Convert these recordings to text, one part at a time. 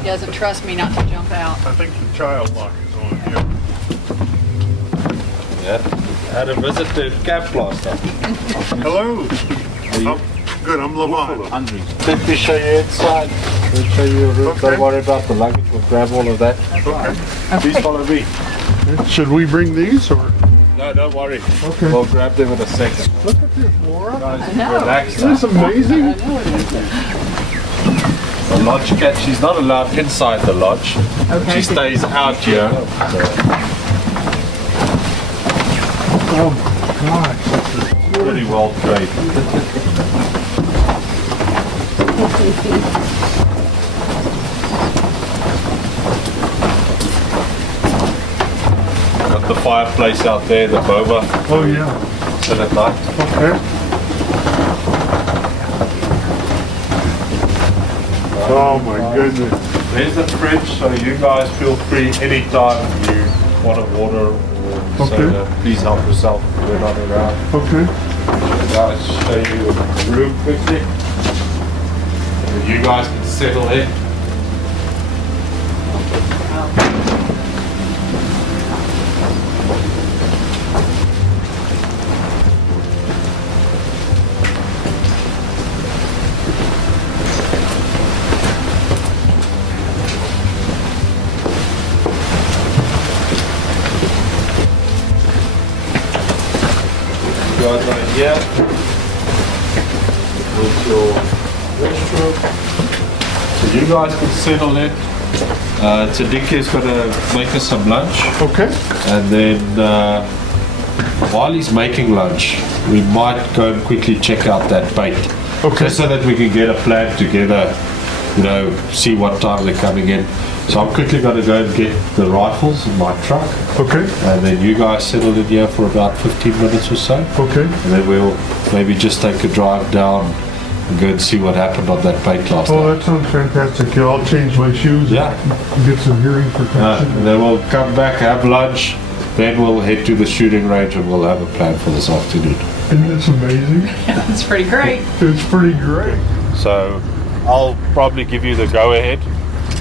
He doesn't trust me not to jump out. I think the child lock is on here. Yeah. Had a visit to camp last time. Hello. Good, I'm Lavon. Let me show you inside. We'll show you a room. Okay. Don't worry about the luggage. We'll grab all of that. Okay. Please follow me. Should we bring these or? No, don't worry. Okay. We'll grab them in a second. Look at this, Laura. Guys, know. relax. Isn't this amazing? I know it is. The lodge cat, she's not allowed inside the lodge. Okay. She stays out here. Oh my gosh. Pretty well trained. Got the fireplace out there, the boba. Oh yeah. Sit at night. Okay. Oh my goodness. There's the fridge, so you guys feel free anytime you want a water or soda, please help yourself. We're not around. Okay. Guys, show you the room quickly. And you guys can settle in. Guys right here. With your restroom. So you guys can settle in. Tadika is going to make us some lunch. Okay. And then while he's making lunch, we might go and quickly check out that bait. Okay. Just so that we can get a plan together, you know, see what time they're coming in. So I'm quickly going to go and get the rifles in my truck. Okay. And then you guys settle in here for about 15 minutes or so. Okay. And then we'll maybe just take a drive down and go and see what happened on that bait last Oh, night. that sounds fantastic. Yeah, I'll change my shoes. Yeah. And get some hearing protection. And then we'll come back, have lunch, then we'll head to the shooting range and we'll have a plan for this afternoon. Isn't this amazing? It's pretty great. It's pretty great. So I'll probably give you the go-ahead.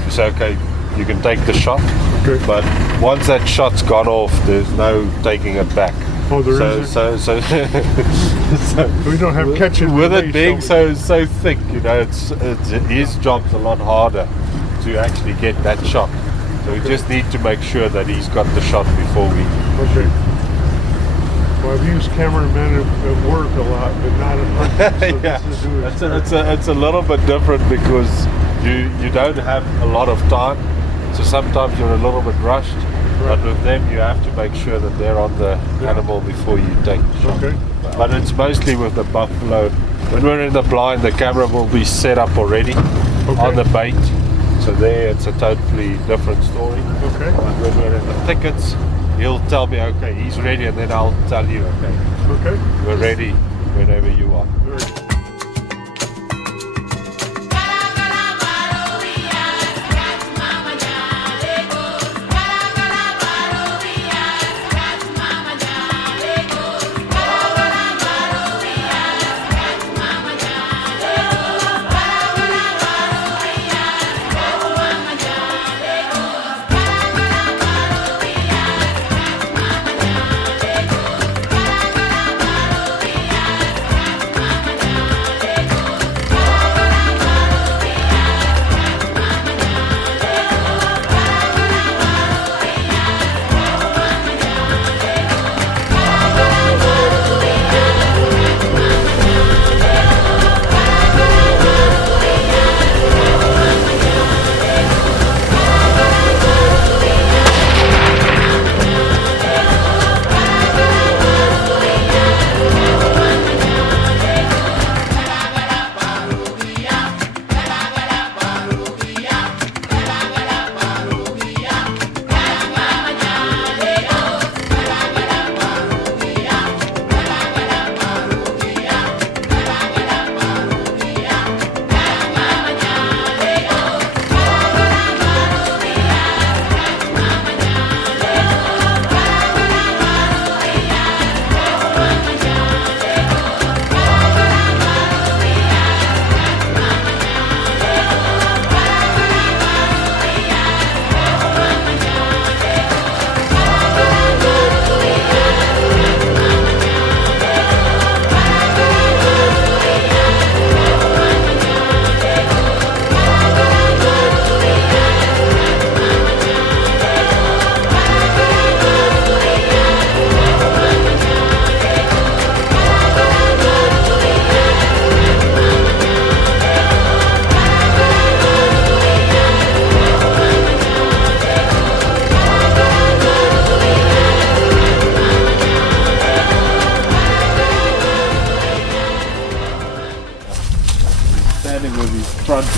You say, okay, you can take the shot. Okay. But once that shot's gone off, there's no taking it back. Oh, there isn't? So We don't have catch and with it release, being don't so thick, you know, it's his job's a lot harder to actually get that shot. So we just need to make sure that he's got the shot before we. Okay. Well, I've used cameramen at work a lot, but not at home. So Yeah, this is doing it's a little bit different because you don't have a lot of time, so sometimes you're a little bit rushed. But with them, you have to make sure that they're on the animal before you take the shot. Okay. But it's mostly with the buffalo. When we're in the blind, the camera will be set up already on the bait. So there, it's a totally different story. Okay. But when we're in the thickets, he'll tell me, okay, he's ready, and then I'll tell you, okay, Okay. we're ready whenever you are. Very good.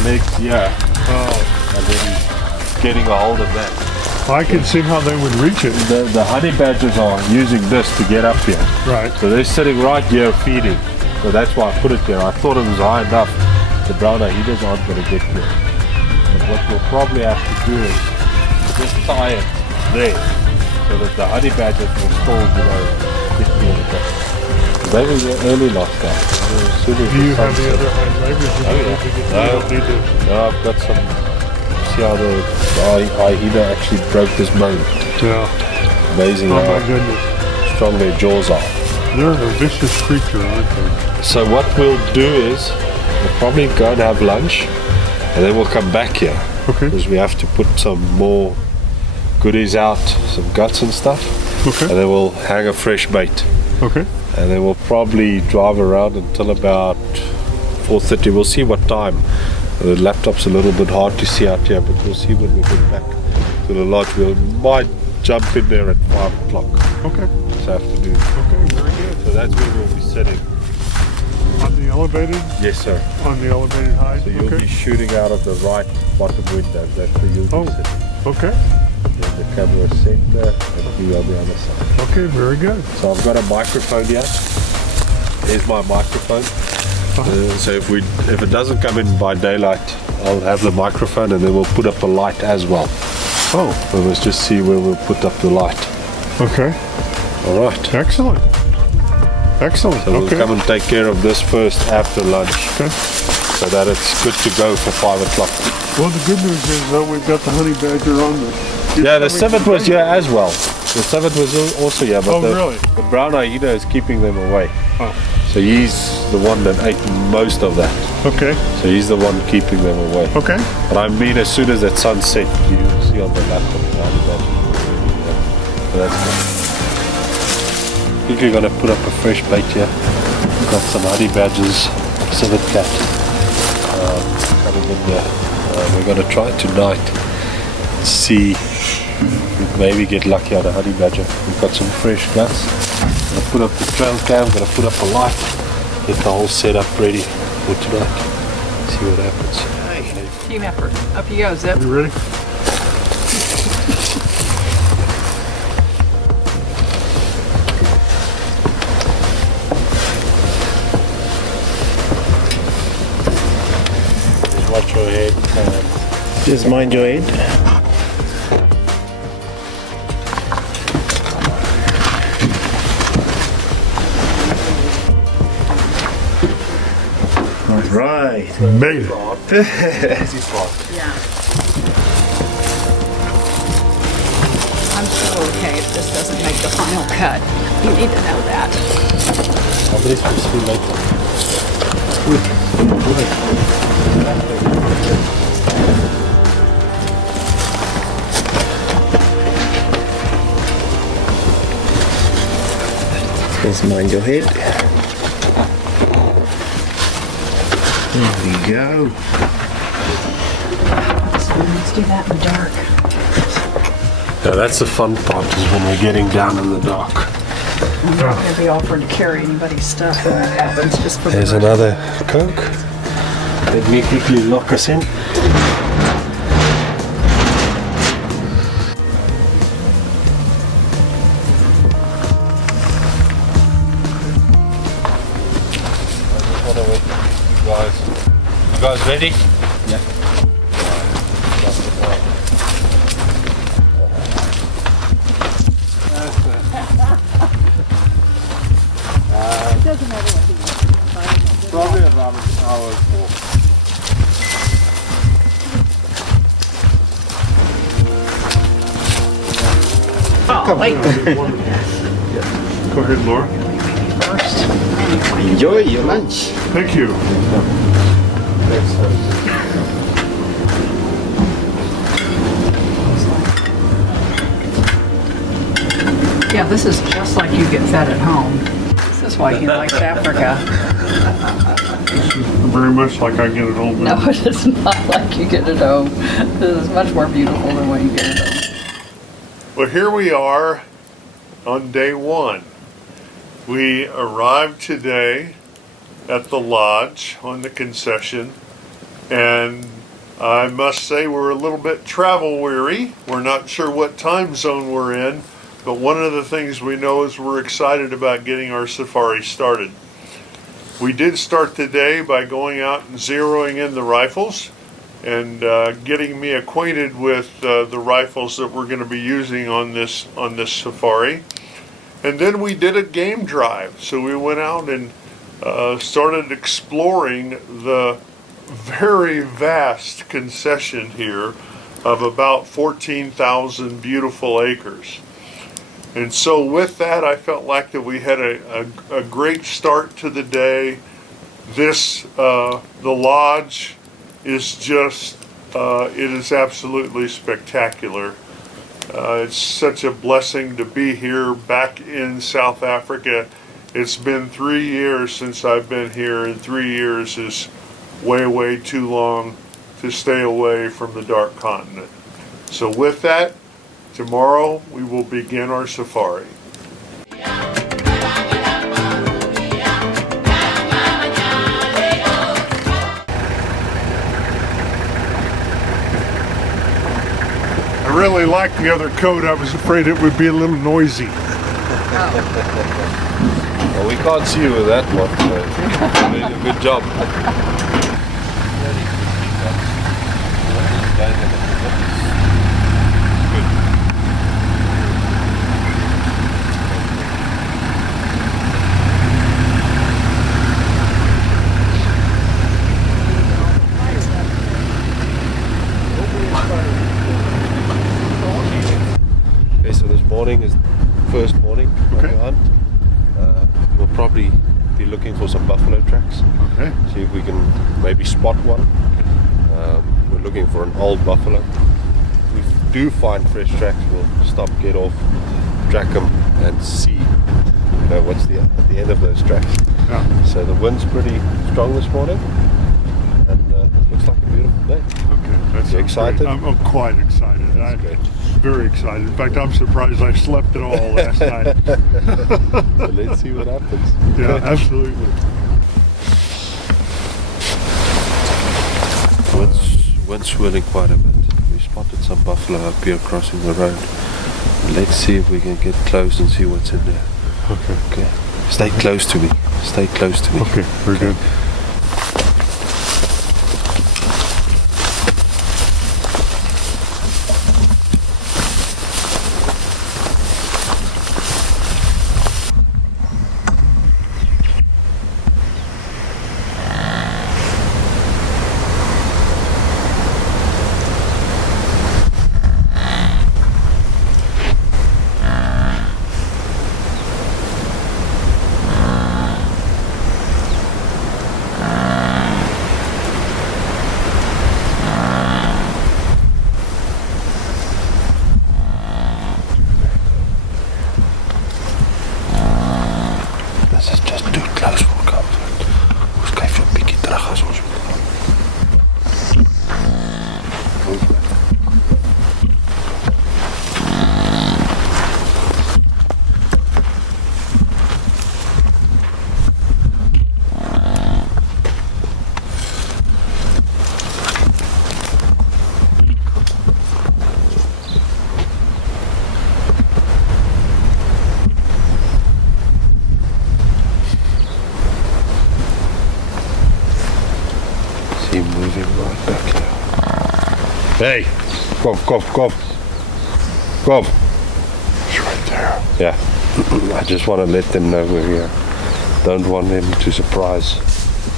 legs here, Oh, and then he's getting a hold of that. I can see how they would reach it. The honey badgers are using this to get up here. Right. So they're sitting right here feeding. So that's why I put it there. I thought it was high enough. The brown hyenas aren't going to get here. But what we'll probably have to do is just tie it there, so that the honey badgers will still, get near the top. They were here early last time. Do you have the other hind legs? No, I've got some. See how the hyena actually broke this bone. Yeah. Amazing Oh how my goodness. strong their jaws are. They're a vicious creature, aren't they? So what we'll do is we'll probably go and have lunch, and then we'll come back here. Okay. Because we have to put some more goodies out, some guts and stuff. Okay. And then we'll hang a fresh bait. Okay. And then we'll probably drive around until about 4:30. We'll see what time. The laptop's a little bit hard to see out here, but we'll see when we get back to the lodge. We might jump in there at 5 o'clock Okay. this afternoon. Okay, very good. So that's where we'll be sitting. On the elevated? Yes, sir. On the elevated height? So you'll be shooting out of the right bottom window. That's where you'll be sitting. Okay. Then the camera center and be on the other side. Okay, very good. So I've got a microphone here. Here's my microphone. So if it doesn't come in by daylight, I'll have the microphone, and then we'll put up a light as well. Oh. So let's just see where we'll put up the light. Okay. All right. Excellent. Excellent. So we'll come and take care of this first after lunch, Okay. so that it's good to go for 5 o'clock. Well, the good news is, though, we've got the honey badger on the... Yeah, the civet was here as well. The civet was also here, but really? the brown hyena is keeping them away. Oh. So he's the one that ate most of that. Okay. So he's the one keeping them away. Okay. But I mean, as soon as that sun set, you'll see on the laptop. So that's good. I think we're going to put up a fresh bait here. We've got some honey badgers, civet cat coming in there. We're going to try tonight. See if we maybe get lucky on a honey badger. We've got some fresh guts. I'm going to put up the trail cam, I'm going to put up a light, get the whole setup ready for tonight. See what happens. Team effort. Up you go, Zip. You ready? Just watch your head. Just mind your head. Right. Made it. Yeah. I'm still okay if this doesn't make the final cut. You need to know that. Somebody's supposed to be late. Just mind your head. There we go. Let's do that in the dark. Yeah, that's the fun part, is when we're getting down in the dark. I'm not going to be offering to carry anybody's stuff when that happens. Just for There's the another Coke. Let me quickly lock us in. You guys ready? Yeah. It doesn't matter what you want. Probably about an hour or four. Oh, wait. Go ahead, Laura. First. Enjoy your lunch. Thank you. Yeah, this is just like you get fed at home. This is why he likes Africa. Very much like I get at home. No, it is not like you get at home. This is much more beautiful than what you get at home. Well, here we are on day one. We arrived today at the lodge on the concession, and I must say we're a little bit travel weary. We're not sure what time zone we're in, but one of the things we know is we're excited about getting our safari started. We did start the day by going out and zeroing in the rifles and getting me acquainted with the rifles that we're going to be using on this safari. And then we did a game drive. So we went out and started exploring the very vast concession here of about 14,000 beautiful acres. And so with that, I felt like that we had a great start to the day. This, the lodge is just, it is absolutely spectacular. It's such a blessing to be here back in South Africa. It's been 3 years since I've been here, and 3 years is way too long to stay away from the dark continent. So with that, tomorrow we will begin our safari. I really liked the other coat. I was afraid it would be a little noisy. Well, we can't see you with that one, so you did a good job. Okay, so this morning is first morning of the hunt. We'll probably be looking for some buffalo tracks. Okay. See if we can maybe spot one. We're looking for an old buffalo. If we do find fresh tracks, we'll stop, get off, track them, and see what's at the end of those tracks. Yeah. So the wind's pretty strong this morning, and it looks like a beautiful day. Okay. That's You excited? I'm quite excited. I'm great. very excited. In fact, I'm surprised I slept at all last night. So let's see what happens. Yeah, absolutely. Wind's swirling quite a bit. We spotted some buffalo up here crossing the road. Let's see if we can get close and see what's in there. Okay. Stay close to me. Stay close to me. Okay, very good. This is just too close for comfort. Ons kyk vir 'n bietjie terug as ons see moving right back here. Hey! Kom. It's right there. Yeah. I just want to let them know we're here. Don't want them to surprise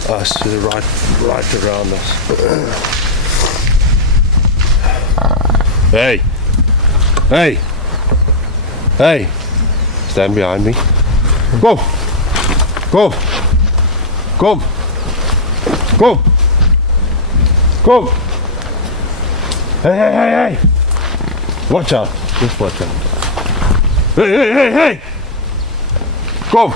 us right around us. Hey! Stand behind me. Go! Hey! Watch out! Just watch out. Hey! Go!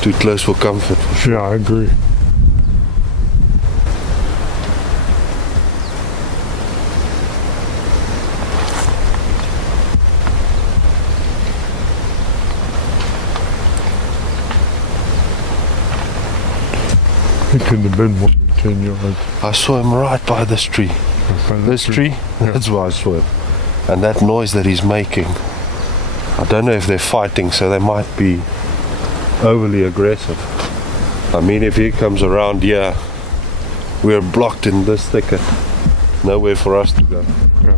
Too close for comfort. Yeah, I agree. couldn't have been more than 10 yards. I saw him right by this tree. This tree? That's where I saw him. And that noise that he's making, I don't know if they're fighting, so they might be overly aggressive. I mean, if he comes around here, we're blocked in this thicket. Nowhere for us to go. Yeah.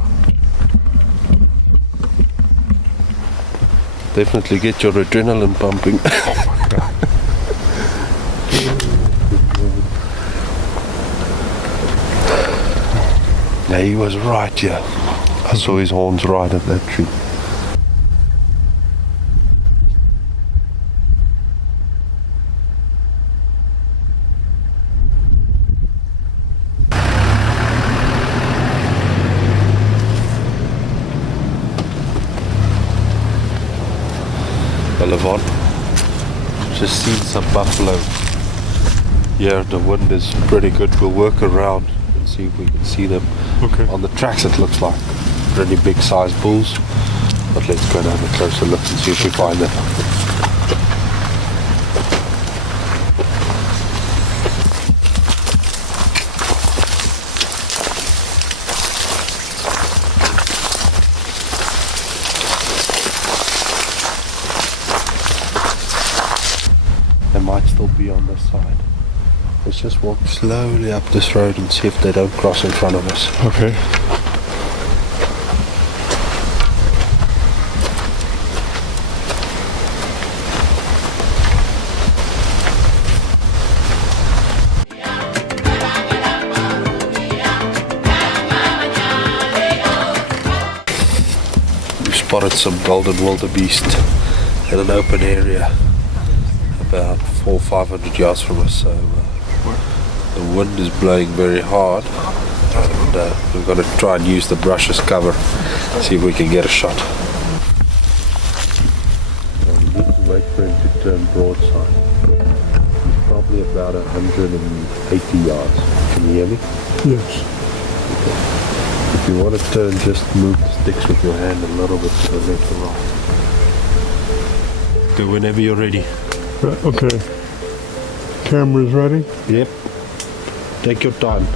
Definitely get your adrenaline pumping. Yeah, he was right here. I saw his horns right at that tree. Well, Thwane, just seen some buffalo. Yeah, the wind is pretty good. We'll work around and see if we can see them. Okay. On the tracks it looks like pretty big sized bulls, but let's go and have a closer look and see if we find them. They might still be on this side. Let's just walk slowly up this road and see if they don't cross in front of us. Okay. We spotted some golden wildebeest in an open area about 400 or 500 yards from us, so the wind is blowing very hard, and we're going to try and use the brush as cover, see if we can get a shot. We need to wait for him to turn broadside. He's probably about 180 yards. Can you hear me? Yes. If you want to turn, just move the sticks with your hand a little bit to the left or right. Go whenever you're ready. Okay. Camera's ready? Yep. Take your time.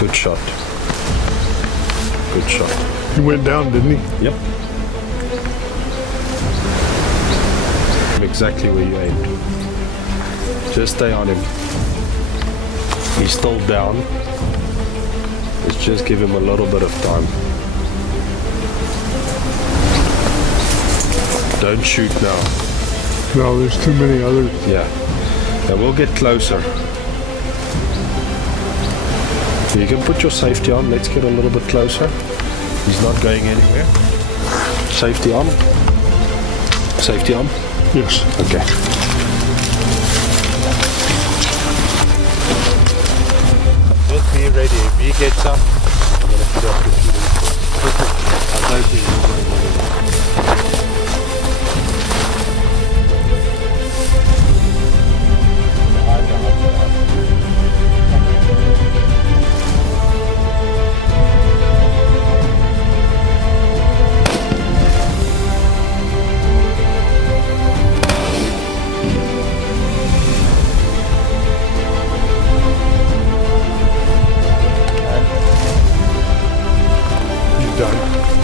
Good shot. Good shot. He went down, didn't he? Yep. Exactly where you aimed. Just stay on him. He's still down. Let's just give him a little bit of time. Don't shoot now. No, there's too many others. Yeah. And we'll get closer. You can put your safety on. Let's get a little bit closer. He's not going anywhere. Safety on. Safety on. Yes. Okay. Just be ready. If he gets up, I'm going to put up the shooting. I don't think he'll go anywhere.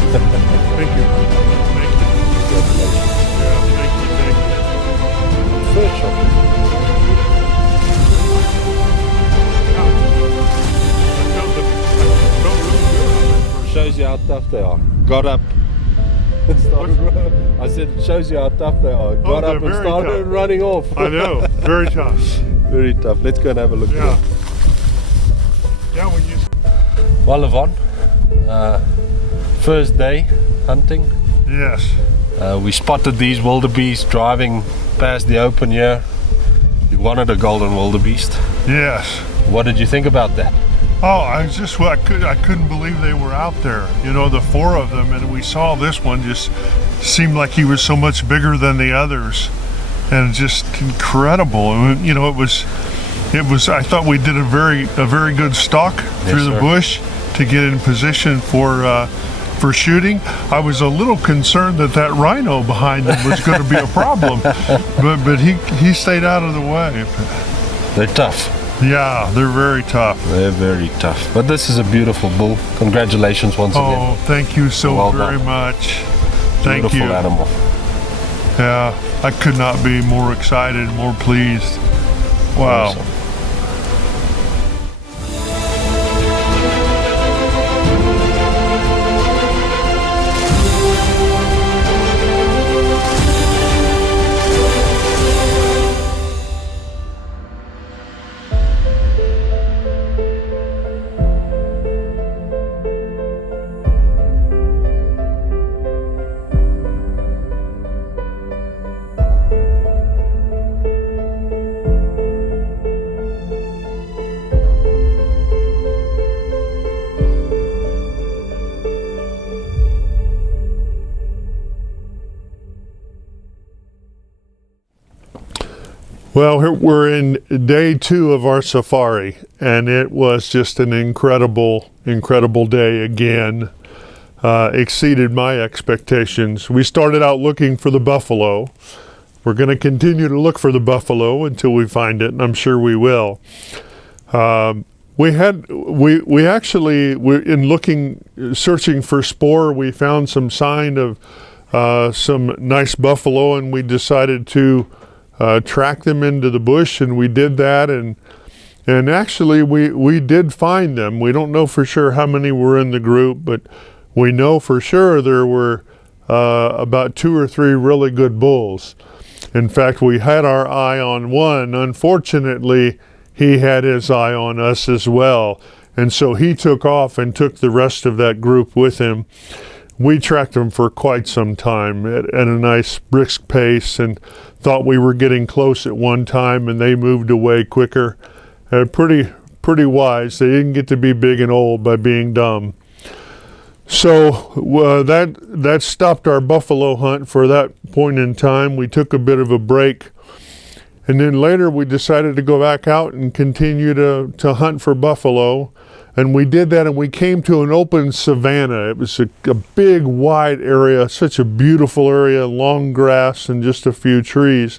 Thank you. Thank you. Yeah, thank you. First shot. Shows you how tough they are. Got up. And started running. I said, it shows you how tough they are. Got up and started running off. I know. Very tough. Very tough. Let's go and have a look. Yeah. Yeah, when you... Well, Thwane, first day hunting. Yes. We spotted these wildebeest driving past the open here. You wanted a golden wildebeest. Yes. What did you think about that? Oh, I couldn't believe they were out there. You know, the four of them, and we saw this one just seemed like he was so much bigger than the others, and just incredible. And, you know, it was. I thought we did a very good stalk through the bush to get in position for shooting. I was a little concerned that rhino behind him was going to be a problem, but he stayed out of the way. They're tough. Yeah, they're very tough. They're very tough. But this is a beautiful bull. Congratulations once again. Oh, thank you so Well very done. much. Thank Beautiful you. animal. Yeah, I could not be more excited, more pleased. Wow. Awesome. Well, we're in day 2 of our safari, and it was just an incredible day again. Exceeded my expectations. We started out looking for the buffalo. We're going to continue to look for the buffalo until we find it, and I'm sure we will. We actually in looking, searching for spoor, we found some sign of some nice buffalo, and we decided to track them into the bush, and we did that, and actually we did find them. We don't know for sure how many were in the group, but we know for sure there were about 2 or 3 really good bulls. In fact, we had our eye on one. Unfortunately, he had his eye on us as well, and so he took off and took the rest of that group with him. We tracked them for quite some time at a nice brisk pace, and thought we were getting close at one time, and they moved away quicker. Pretty wise. They didn't get to be big and old by being dumb. So that stopped our buffalo hunt for that point in time. We took a bit of a break, and then later we decided to go back out and continue to hunt for buffalo. And we did that, and we came to an open savanna. It was a big, wide area, such a beautiful area, long grass and just a few trees.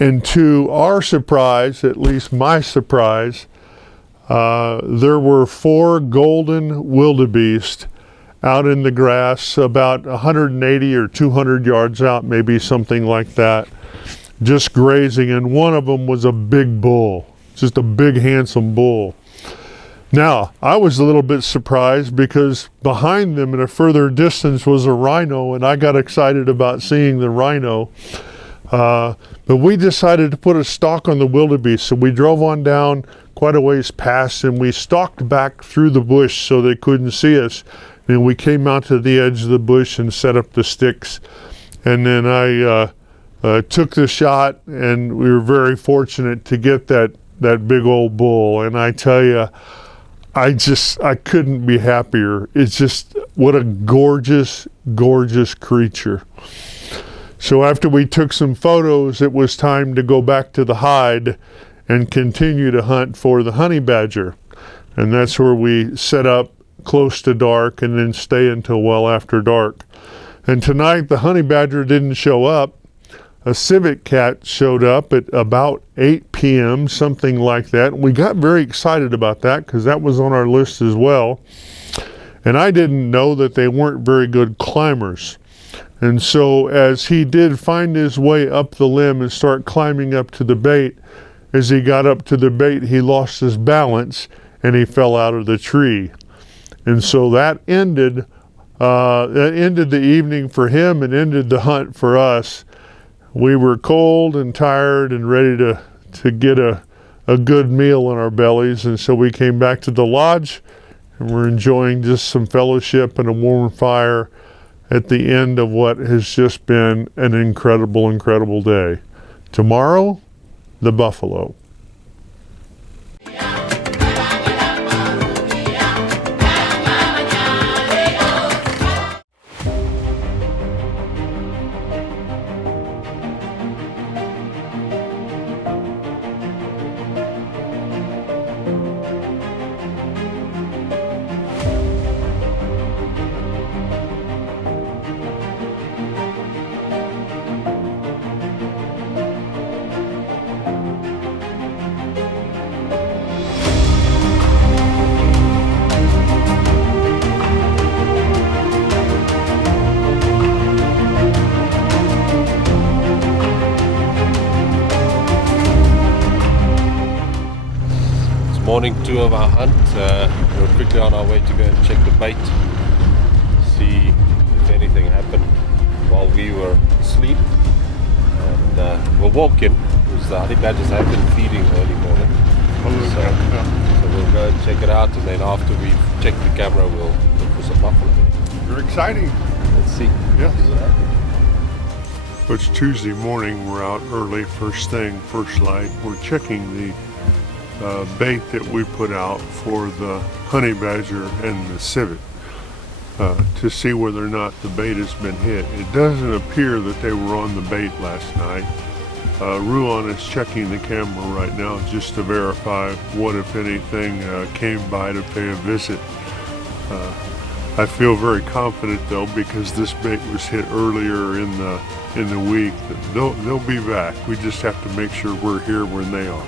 And to our surprise, at least my surprise, there were 4 golden wildebeest out in the grass, about 180 or 200 yards out, maybe something like that, just grazing. And one of them was a big bull, just a big, handsome bull. Now, I was a little bit surprised because behind them in a further distance was a rhino, and I got excited about seeing the rhino. But we decided to put a stalk on the wildebeest, so we drove on down quite a ways past, and we stalked back through the bush so they couldn't see us. And we came out to the edge of the bush and set up the sticks. And then I took the shot, and we were very fortunate to get that big old bull. And I tell you, I couldn't be happier. It's just, what a gorgeous, gorgeous creature. So after we took some photos, it was time to go back to the hide and continue to hunt for the honey badger. And that's where we set up close to dark and then stay until well after dark. And tonight the honey badger didn't show up. A civet cat showed up at about 8 p.m., something like that. We got very excited about that because that was on our list as well. And I didn't know that they weren't very good climbers. And so as he did find his way up the limb and start climbing up to the bait, as he got up to the bait, he lost his balance and he fell out of the tree. And so that ended the evening for him and ended the hunt for us. We were cold and tired and ready to get a good meal in our bellies, and so we came back to the lodge, and we're enjoying just some fellowship and a warm fire at the end of what has just been an incredible, incredible day. Tomorrow, the buffalo. morning 2 of our hunt. We're quickly on our way to go and check the bait, see if anything happened while we were asleep. And we'll walk in because the honey badgers have been feeding early morning. So we'll go and check it out, and then after we've checked the camera, we'll look for some buffalo. Very exciting. Let's see. Yes. It's Tuesday morning. We're out early, first thing, first light. We're checking the bait that we put out for the honey badger and the civet to see whether or not the bait has been hit. It doesn't appear that they were on the bait last night. Ruan is checking the camera right now just to verify what, if anything, came by to pay a visit. I feel very confident though, because this bait was hit earlier in the week, that they'll be back. We just have to make sure we're here when they are.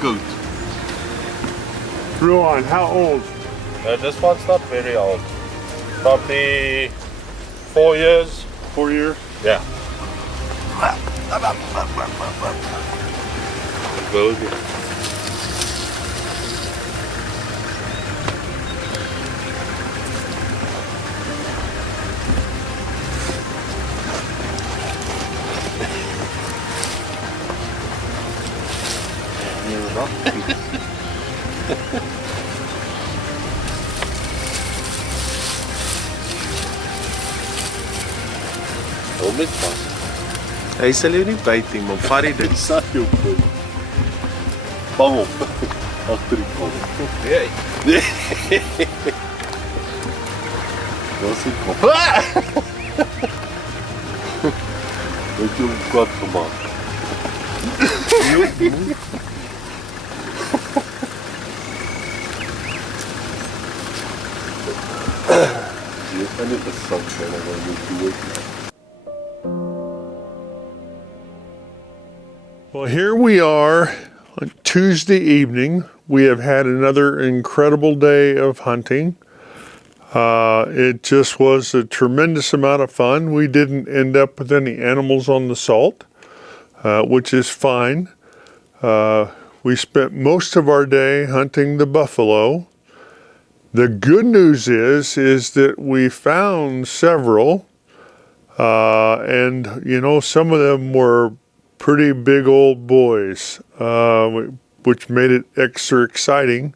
Good. Ruan, how old? This one's not very old. Probably 4 years. 4 years? Yeah. Good. Hou net vas. Hy sal jou nie byt nie, maar vat die ding. Sal jou byt. Vang hom. Agter die kop. Nee. Wat is kop? Wat jy kwaad gemaak. Jy kan nie gesak zijn, dan moet jy ook. Well, here we are on Tuesday evening. We have had another incredible day of hunting. It just was a tremendous amount of fun. We didn't end up with any animals on the salt, which is fine. We spent most of our day hunting the buffalo. The good news is that we found several, and you know, some of them were pretty big old boys, which made it extra exciting.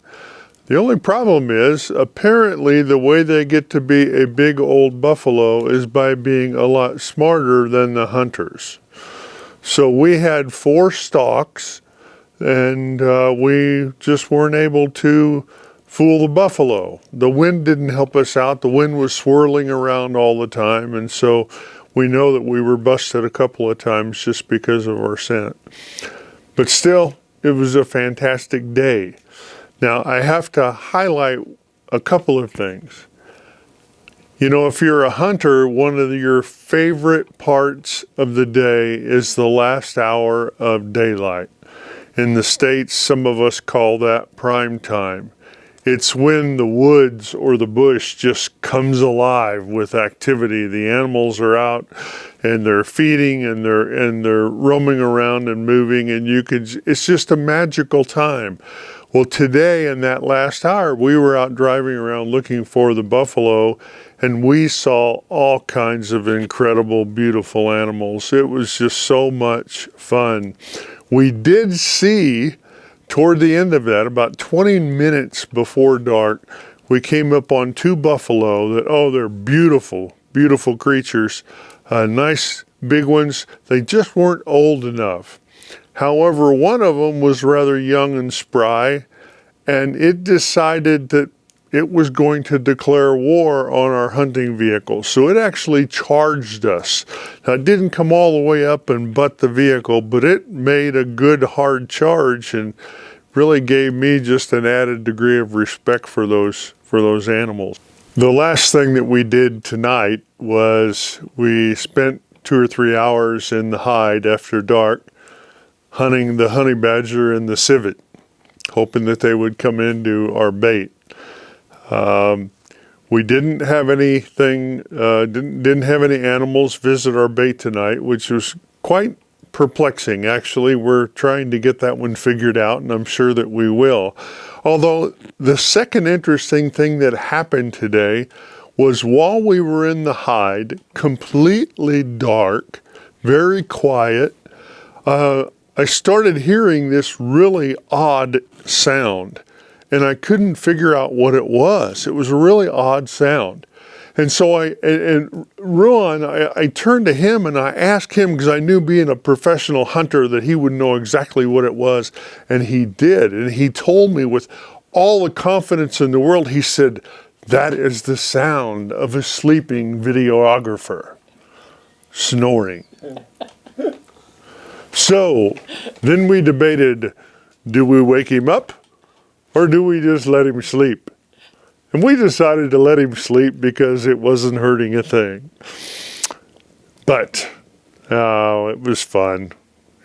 The only problem is, apparently the way they get to be a big old buffalo is by being a lot smarter than the hunters. So we had 4 stalks, and we just weren't able to fool the buffalo. The wind didn't help us out. The wind was swirling around all the time, and so we know that we were busted a couple of times just because of our scent. But still, it was a fantastic day. Now, I have to highlight a couple of things. You know, if you're a hunter, one of your favorite parts of the day is the last hour of daylight. In the States, some of us call that prime time. It's when the woods or the bush just comes alive with activity. The animals are out and they're feeding and they're roaming around and moving, and it's just a magical time. Well, today in that last hour, we were out driving around looking for the buffalo, and we saw all kinds of incredible, beautiful animals. It was just so much fun. We did see toward the end of that, about 20 minutes before dark, we came up on 2 buffalo that, oh, they're beautiful, beautiful creatures. Nice big ones. They just weren't old enough. However, one of them was rather young and spry, and it decided that it was going to declare war on our hunting vehicle. So it actually charged us. Now, it didn't come all the way up and butt the vehicle, but it made a good hard charge and really gave me just an added degree of respect for those animals. The last thing that we did tonight was we spent 2 or 3 hours in the hide after dark hunting the honey badger and the civet, hoping that they would come into our bait. We didn't have anything, didn't have any animals visit our bait tonight, which was quite perplexing. Actually, we're trying to get that one figured out, and I'm sure that we will. Although the second interesting thing that happened today was while we were in the hide, completely dark, very quiet, I started hearing this really odd sound, and I couldn't figure out what it was. It was a really odd sound. And so I turned to him and I asked him, because I knew being a professional hunter that he would know exactly what it was, and he did. And he told me with all the confidence in the world, he said, "That is the sound of a sleeping videographer snoring." So then we debated, do we wake him up or do we just let him sleep? And we decided to let him sleep because it wasn't hurting a thing. But it was fun.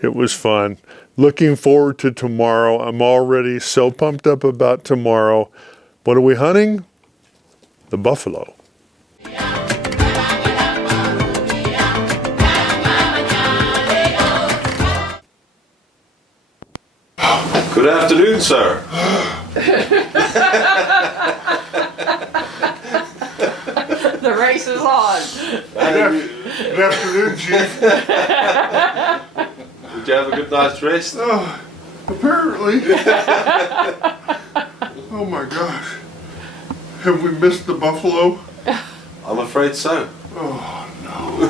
It was fun. Looking forward to tomorrow. I'm already so pumped up about tomorrow. What are we hunting? The buffalo. Good afternoon, sir. The race is on. Good afternoon, Chief. Did you have a good night's rest? Oh, apparently. Oh my gosh. Have we missed the buffalo? I'm afraid so. Oh no.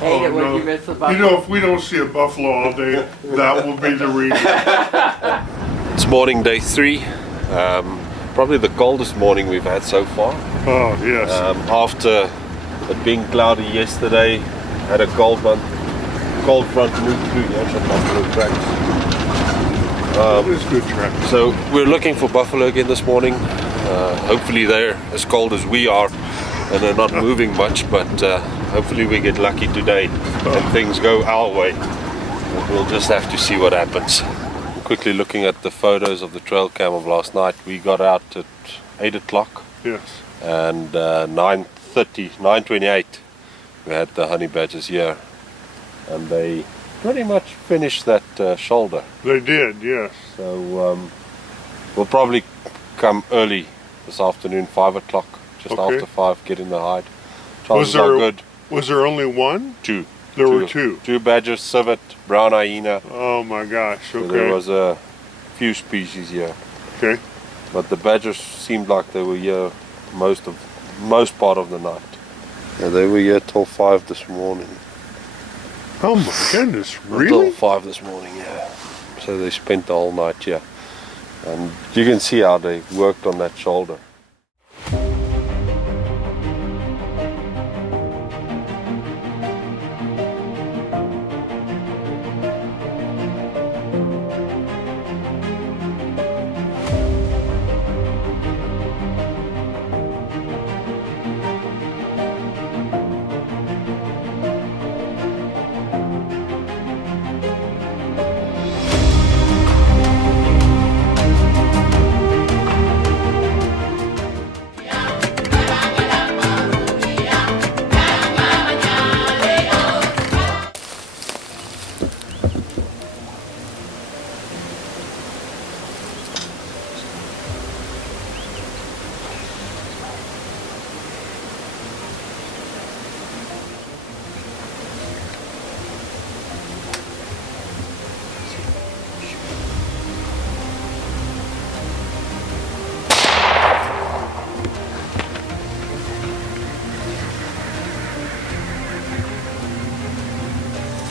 Hate it when no. you miss the buffalo. You know, if we don't see a buffalo all day, that will be the reason. It's morning day 3. Probably the coldest morning we've had so far. Oh yes. After it being cloudy yesterday, had a cold front moved through the actual buffalo tracks. It is good track. So we're looking for buffalo again this morning. Hopefully they're as cold as we are and they're not moving much, but hopefully we get lucky today and things go our way. We'll just have to see what happens. Quickly looking at the photos of the trail cam of last night, we got out at 8 o'clock. Yes. And 9:28 we had the honey badgers here, and they pretty much finished that shoulder. They did, yes. So we'll probably come early this afternoon, 5 o'clock, just Okay. after 5, get in the hide. Chances are good. Was there only one? 2. There were 2. 2 badgers, civet, brown hyena. Oh my gosh, So okay. there was a few species here. Okay. But the badgers seemed like they were here most part of the night. Yeah, they were here till 5 this morning. Oh my goodness, Until really? 5 this morning, yeah. So they spent the whole night here. And you can see how they worked on that shoulder.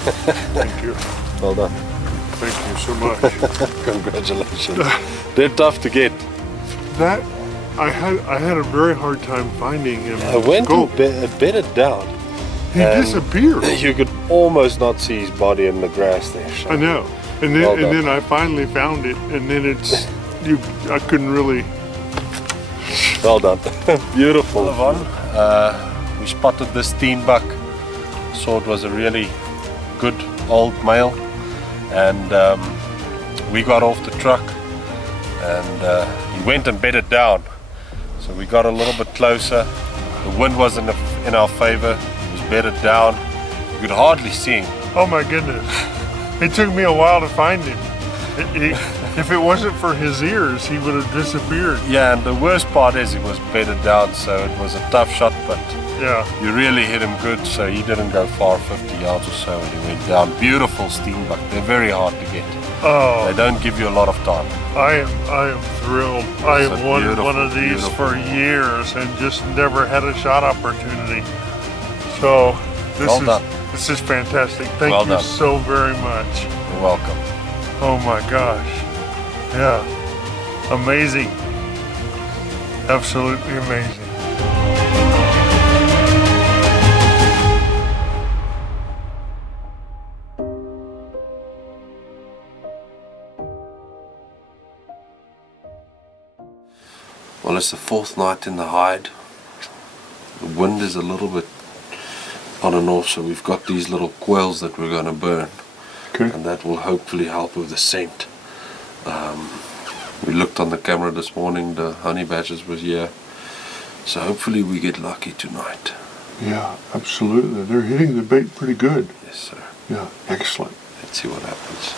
Thank you. Well done. Thank you so much. Congratulations. They're tough to get. That I had a very hard time finding him. I went and bedded down. He and disappeared. You could almost not see his body in the grass there. I know. And then Well done. then I finally found it, and then it's I couldn't really. Well done. Beautiful. We spotted this steenbuck. Saw it was a really good old male, and we got off the truck, and he went and bedded down. So we got a little bit closer. The wind was in our favor. He was bedded down. You could hardly see him. Oh my goodness! It took me a while to find him. If it wasn't for his ears, he would have disappeared. Yeah, and the worst part is he was bedded down, so it was a tough shot, but Yeah. you really hit him good, so he didn't go far, 50 yards or so, and he went down. Beautiful steenbuck. They're very hard to get. Oh. They don't give you a lot of time. I am thrilled. I It's have a wanted beautiful, one of these beautiful. for years and just never had a shot opportunity. So this is fantastic. Thank Well you done. so very much. You're welcome. Oh my gosh. Yeah. Amazing. Absolutely amazing. Well, it's the fourth night in the hide. The wind is a little bit on and off, so we've got these little quails that we're going to burn. Okay. And that will hopefully help with the scent. We looked on the camera this morning, the honey badgers were here. So hopefully we get lucky tonight. Yeah, absolutely. They're hitting the bait pretty good. Yes, sir. Yeah, excellent. Let's see what happens.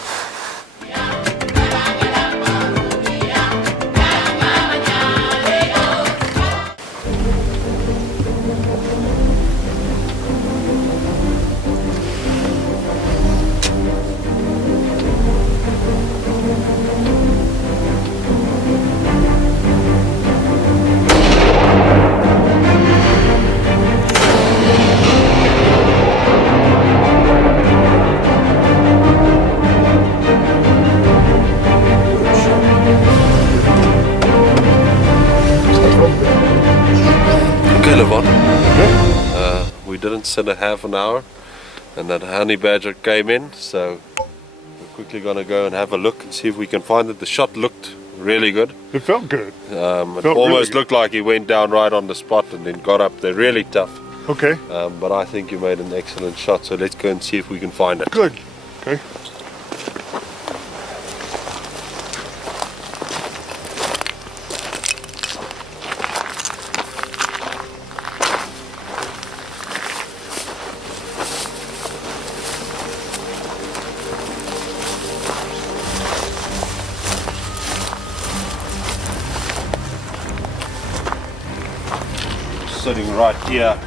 Okay, Levon. We didn't sit a half an hour, and that honey badger came in, so we're quickly gonna go and have a look and see if we can find it. The shot looked really good. It felt good. It Felt almost really good. looked like he went down right on the spot and then got up. They're really tough, Okay, but I think you made an excellent shot. So let's go and see if we can find it. good. Okay. Sitting right here,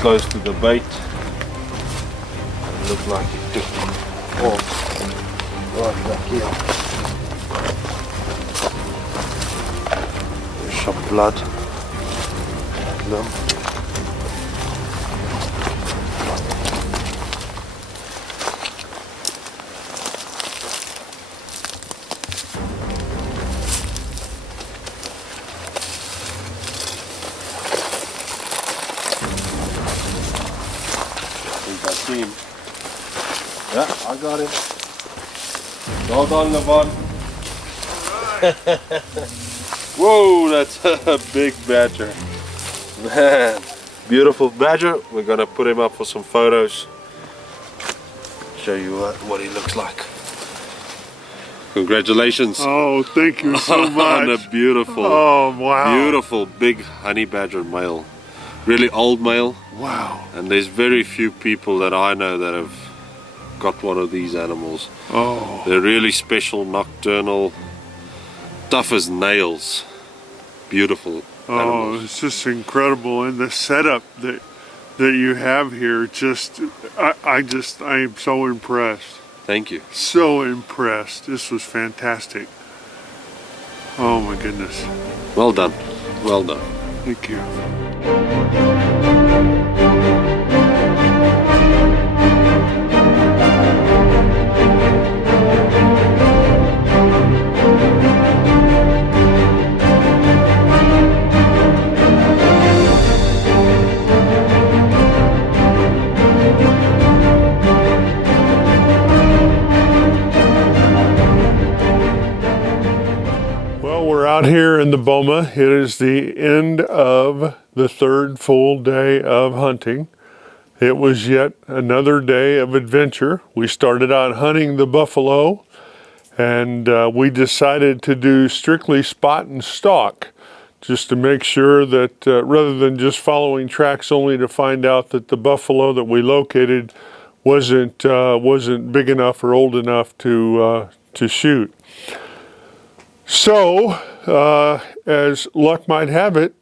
close to the bait. It looked like it took off right back here. There's some blood. Lump. I see him. Yeah, I got him. Well done, Levon. Whoa, that's a big badger. Man, beautiful badger. We're gonna put him up for some photos. Show you what he looks like. Congratulations Oh, thank you so on a much. beautiful, Oh, wow. beautiful big honey badger male. Really old male. Wow. And there's very few people that I know that have got one of these animals. Oh, They're really special, nocturnal, tough as nails. Beautiful oh, animals. it's just incredible. And the setup that you have here, just, I am so impressed. Thank you. So impressed. This was fantastic. Oh my goodness. Well done. Well done. Thank you. out here in the Boma. It is the end of the third full day of hunting. It was yet another day of adventure. We started out hunting the buffalo, and we decided to do strictly spot and stalk, just to make sure that rather than just following tracks only to find out that the buffalo that we located wasn't big enough or old enough to shoot. So, as luck might have it,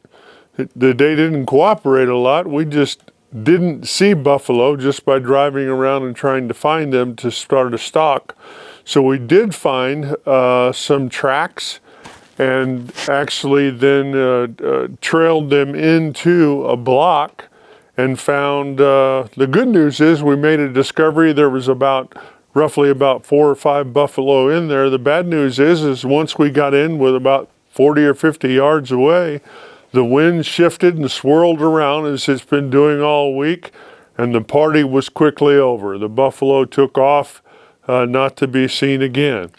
the day didn't cooperate a lot. We just didn't see buffalo just by driving around and trying to find them to start a stalk. So we did find some tracks, and actually then trailed them into a block and found, the good news is we made a discovery. There was roughly about 4 or 5 buffalo in there. The bad news is once we got in with about 40 or 50 yards away, the wind shifted and swirled around as it's been doing all week, and the party was quickly over. The buffalo took off, not to be seen again.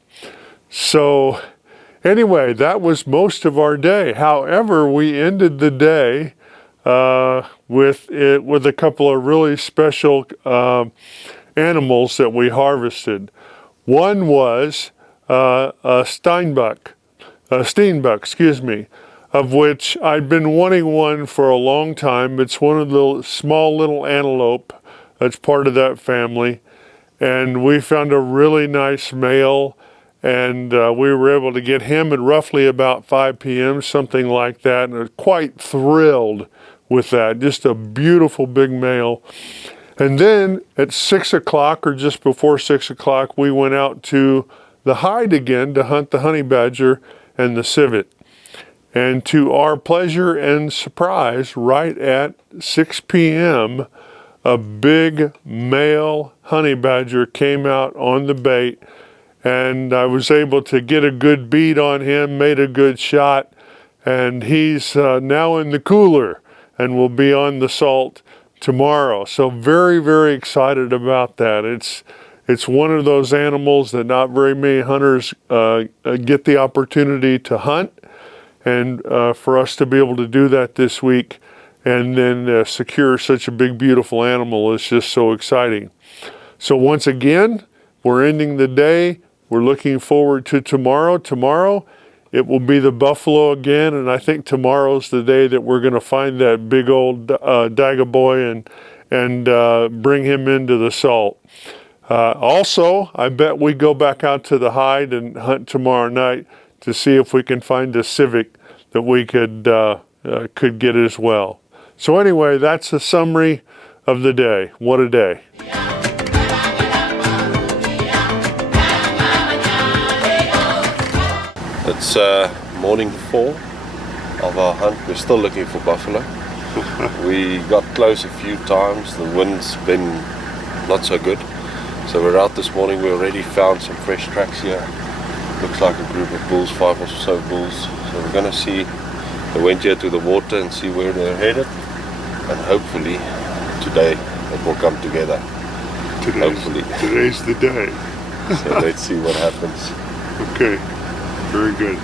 So anyway, that was most of our day. However, we ended the day with a couple of really special animals that we harvested. One was a steenbuck, of which I'd been wanting one for a long time. It's one of the small little antelope that's part of that family, and we found a really nice male, and we were able to get him at roughly about 5 p.m., something like that, and I was quite thrilled with that. Just a beautiful big male. And then at 6 o'clock or just before 6 o'clock, we went out to the hide again to hunt the honey badger and the civet. And to our pleasure and surprise, right at 6 p.m., a big male honey badger came out on the bait, and I was able to get a good bead on him, made a good shot, and he's now in the cooler and will be on the salt tomorrow. So very, very excited about that. It's one of those animals that not very many hunters get the opportunity to hunt, and for us to be able to do that this week and then secure such a big, beautiful animal is just so exciting. So once again, we're ending the day. We're looking forward to tomorrow. Tomorrow, it will be the buffalo again, and I think tomorrow's the day that we're going to find that big old Dagaboy and bring him into the salt. Also, I bet we go back out to the hide and hunt tomorrow night to see if we can find a civet that we could get as well. So anyway, that's a summary of the day. What a day. It's morning 4 of our hunt. We're still looking for buffalo. We got close a few times. The wind's been not so good. So we're out this morning. We already found some fresh tracks here. Looks like a group of bulls, 5 or so bulls. So we're going to see. They went here to the water and see where they're headed. And hopefully today it will come together. Today's the day. So let's see what happens. Okay. Very good.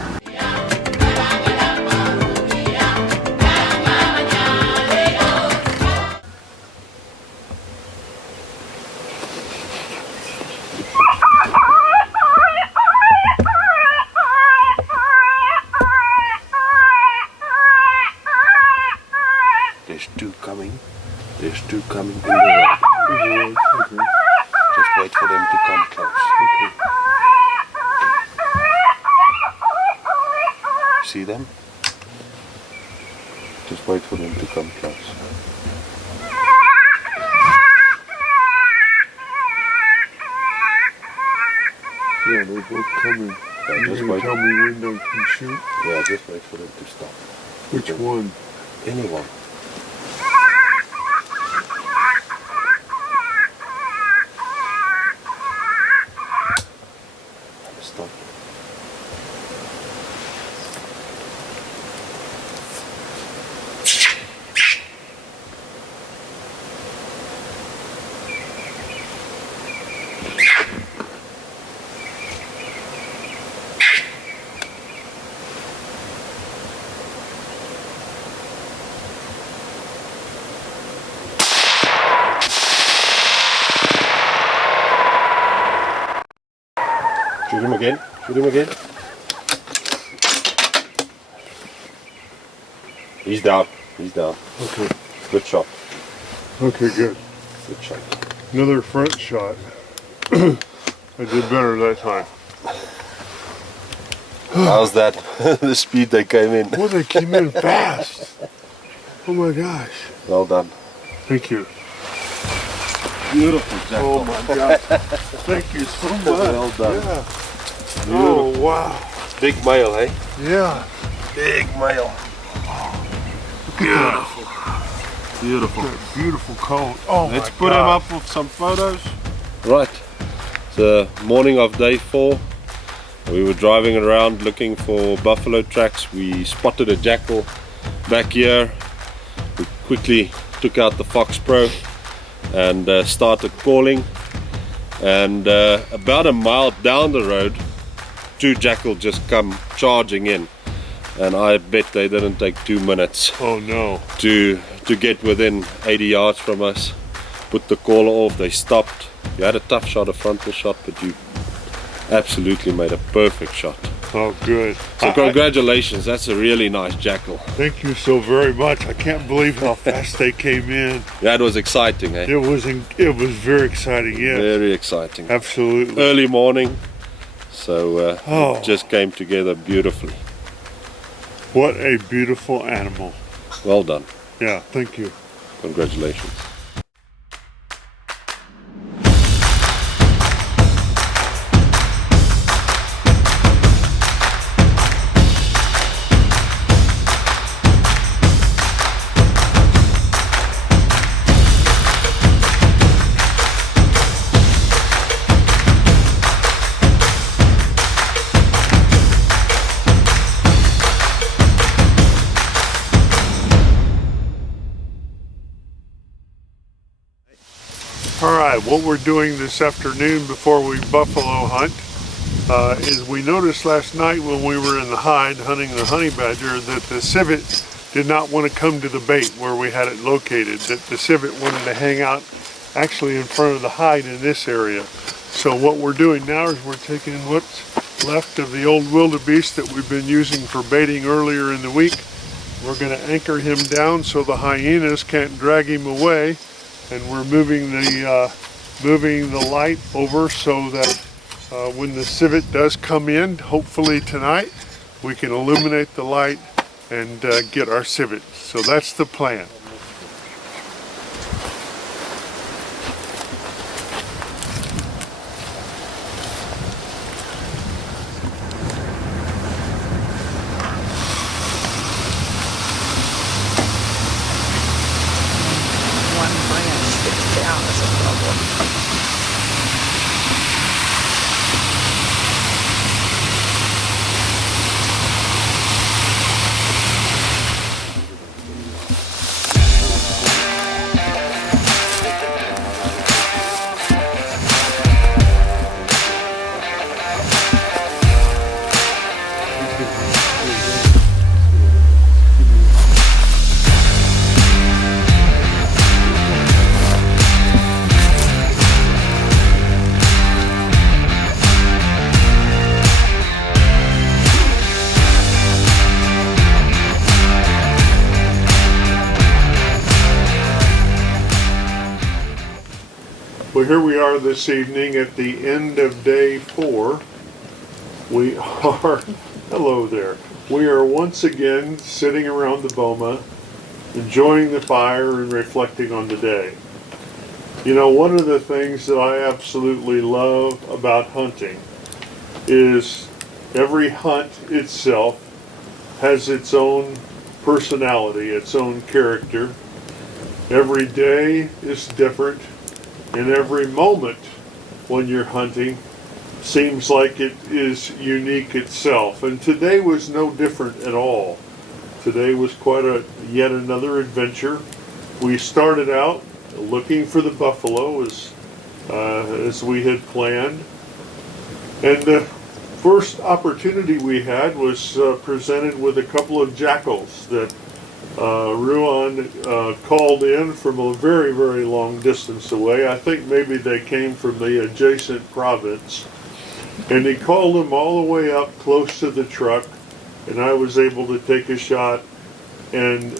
There's two coming. There's two coming in the road. Just wait for them to come close. See them? Just wait for them to come close. Yeah, they're both coming. Yeah, You can tell me when they can shoot? Yeah, just wait for them to stop. Which one? Anyone. Stop. Shoot him again. Shoot him again. He's down. He's down. Okay. Good shot. Okay, good. Good shot. Another front shot. I did better that time. How's that? The speed they came in. Boy, they came in fast. Oh my gosh. Well done. Thank you. Beautiful, Jackal. Oh my gosh. Thank you so much. Well done. Yeah. Oh wow. Big male, eh? Yeah. Big male. Beautiful. Beautiful. That beautiful coat. Oh Let's my put him God. up with some photos. Right. The morning of day 4. We were driving around looking for buffalo tracks. We spotted a jackal back here. We quickly took out the Fox Pro and started calling. And about a mile down the road, 2 jackal just come charging in. And I bet they didn't take 2 minutes Oh no. to get within 80 yards from us. Put the caller off, they stopped. You had a tough shot, a frontal shot, but you absolutely made a perfect shot. Oh good. So congratulations, that's a really nice jackal. Thank you so very much. I can't believe how fast they came in. That was exciting, eh? It was very exciting. Yes. Very exciting. Absolutely. Early morning, so Oh. it just came together beautifully. What a beautiful animal. Well done. Yeah. Thank you. Congratulations. All right, what we're doing this afternoon before we buffalo hunt is we noticed last night when we were in the hide hunting the honey badger that the civet did not want to come to the bait where we had it located, that the civet wanted to hang out actually in front of the hide in this area. So what we're doing now is we're taking what's left of the old wildebeest that we've been using for baiting earlier in the week. We're going to anchor him down so the hyenas can't drag him away. And we're moving the light over so that when the civet does come in, hopefully tonight, we can illuminate the light and get our civet. So that's the plan. One branch sticks down is a problem. Well, here we are this evening at the end of day 4. We are, hello there. We are once again sitting around the boma, enjoying the fire and reflecting on the day. You know, one of the things that I absolutely love about hunting is every hunt itself has its own personality, its own character. Every day is different, and every moment when you're hunting seems like it is unique itself. And today was no different at all. Today was quite yet another adventure. We started out looking for the buffalo as we had planned. And the first opportunity we had was presented with a couple of jackals that Ruan called in from a very, very long distance away. I think maybe they came from the adjacent province. And they called him all the way up close to the truck, and I was able to take a shot and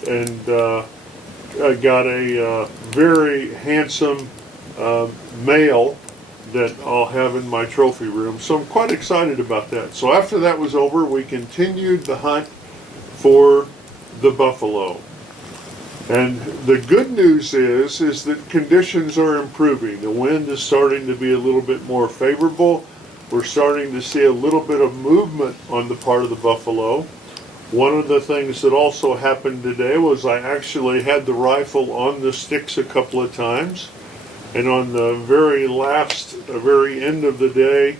I got a very handsome male that I'll have in my trophy room. So I'm quite excited about that. So after that was over, we continued the hunt for the buffalo. And the good news is that conditions are improving. The wind is starting to be a little bit more favorable. We're starting to see a little bit of movement on the part of the buffalo. One of the things that also happened today was I actually had the rifle on the sticks a couple of times. And on the very end of the day,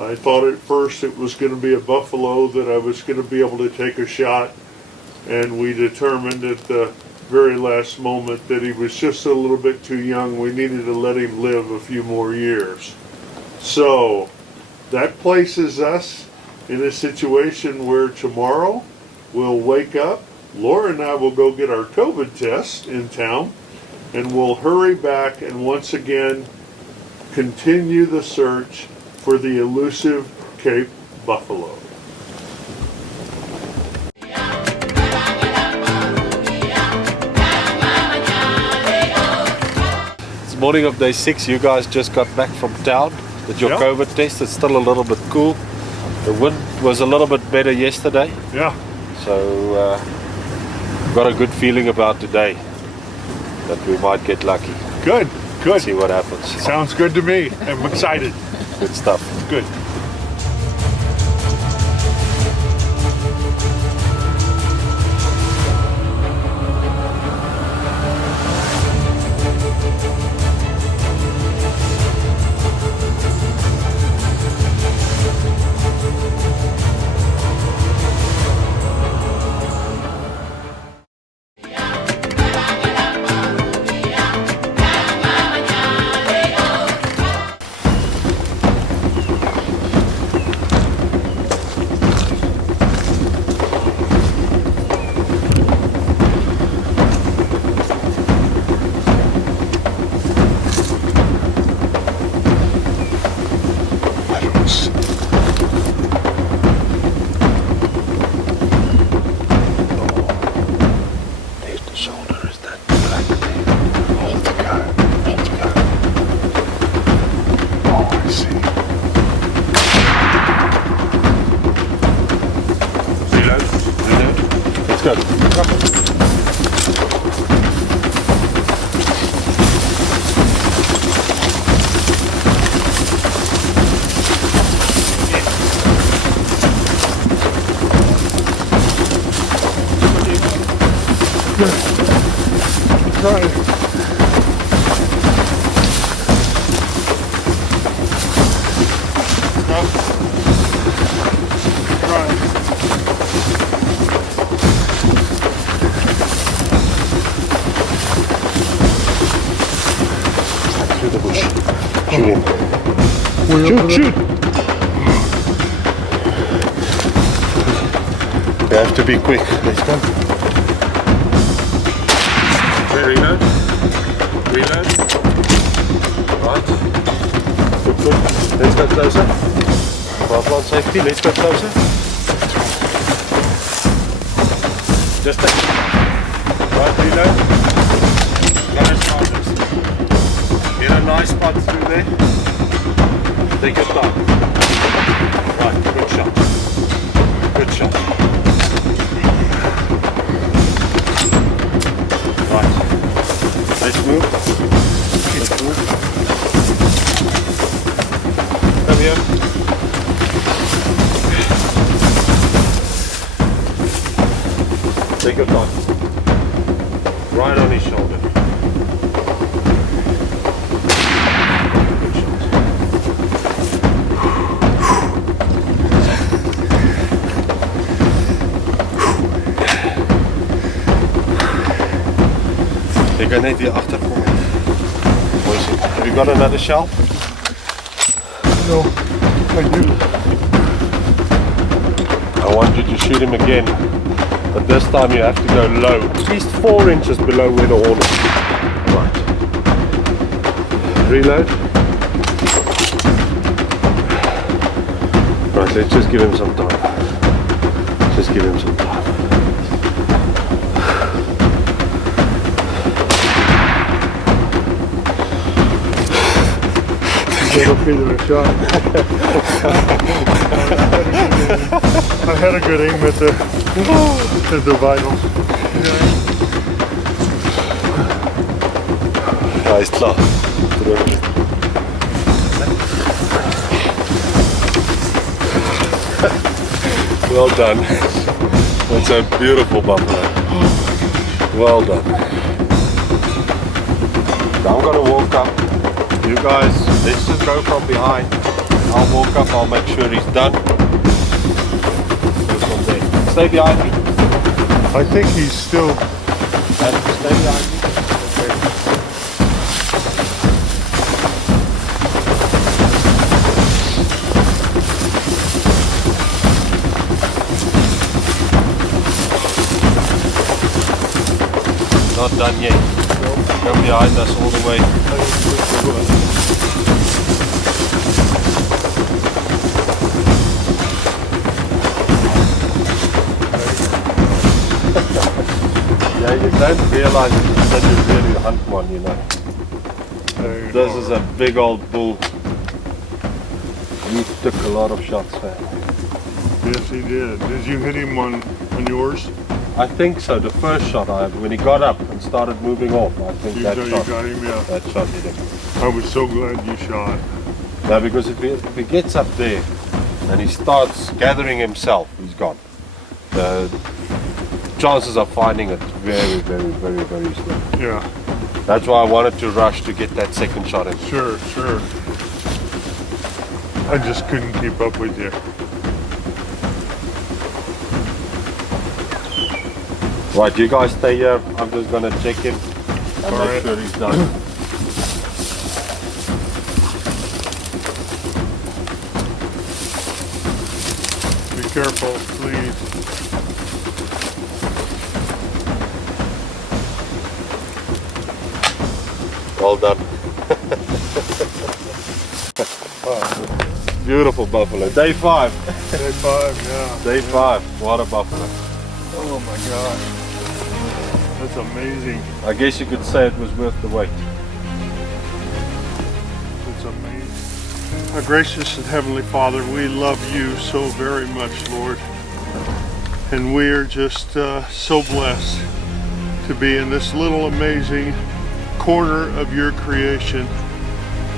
I thought at first it was going to be a buffalo that I was going to be able to take a shot. And we determined at the very last moment that he was just a little bit too young. We needed to let him live a few more years. So that places us in a situation where tomorrow we'll wake up, Laura and I will go get our COVID test in town, and we'll hurry back and once again continue the search for the elusive Cape buffalo. It's morning of day 6. You guys just got back from town. Did your Yeah. COVID test? It's still a little bit cool. The wind was a little bit better yesterday. Yeah. So got a good feeling about today that we might get lucky. Good, good. See what happens. Sounds good to me. I'm excited. Good stuff. Good. Good. Through the bush. Shoot him. Shoot, shoot! You have to be quick. Let's go. Reload. Reload. Right. Good, good. Let's go closer. Rifle on safety. Let's go closer. Just a... Right, reload. Go as far as. Get a nice spot through there. Take your time. Right, good shot. Good shot. Right. Let's move. Let's move. Come here. Take your time. Right on his shoulder. Ik ga net hier achter komen. Have you got another shell? No, I do. I want you to shoot him again, but this time you have to go low, at least 4 inches below where the horn is. Right. Reload. Let's just give him some time. Just give him some time. Give it a shot. I had a good aim at the vitals. Hij is klaar. Well done. That's a beautiful buffalo. Well done. Now I'm gonna walk up. You guys, let's just go from behind. I'll walk up, I'll make sure he's done. Go from there. Stay behind me. I think he's still. And stay behind me. Not done yet. Come behind us all the way. Yeah, you don't realize that you really hunt one, you know. This is a big old bull. He took a lot of shots, man. Yes, he did. Did you hit him on yours? I think so. The first shot I had, when he got up and started moving off, I think You that shot. got him, yeah. That shot hit him. I was so glad you shot. No, because if he gets up there and he starts gathering himself, he's gone. The chances of finding it very, very, very, very slim. Yeah, That's why I wanted to rush to get that second shot in. sure. I just couldn't keep up with you. Right, you guys stay here. I'm just gonna check him and All make right. sure he's done. Be careful, please. Well done. Beautiful buffalo. Day 5. Day 5, yeah. Day 5. What a buffalo. Oh my God. That's amazing. I guess you could say it was worth the wait. It's amazing. Our gracious and heavenly Father, we love you so very much, Lord. And we are just so blessed to be in this little amazing corner of your creation,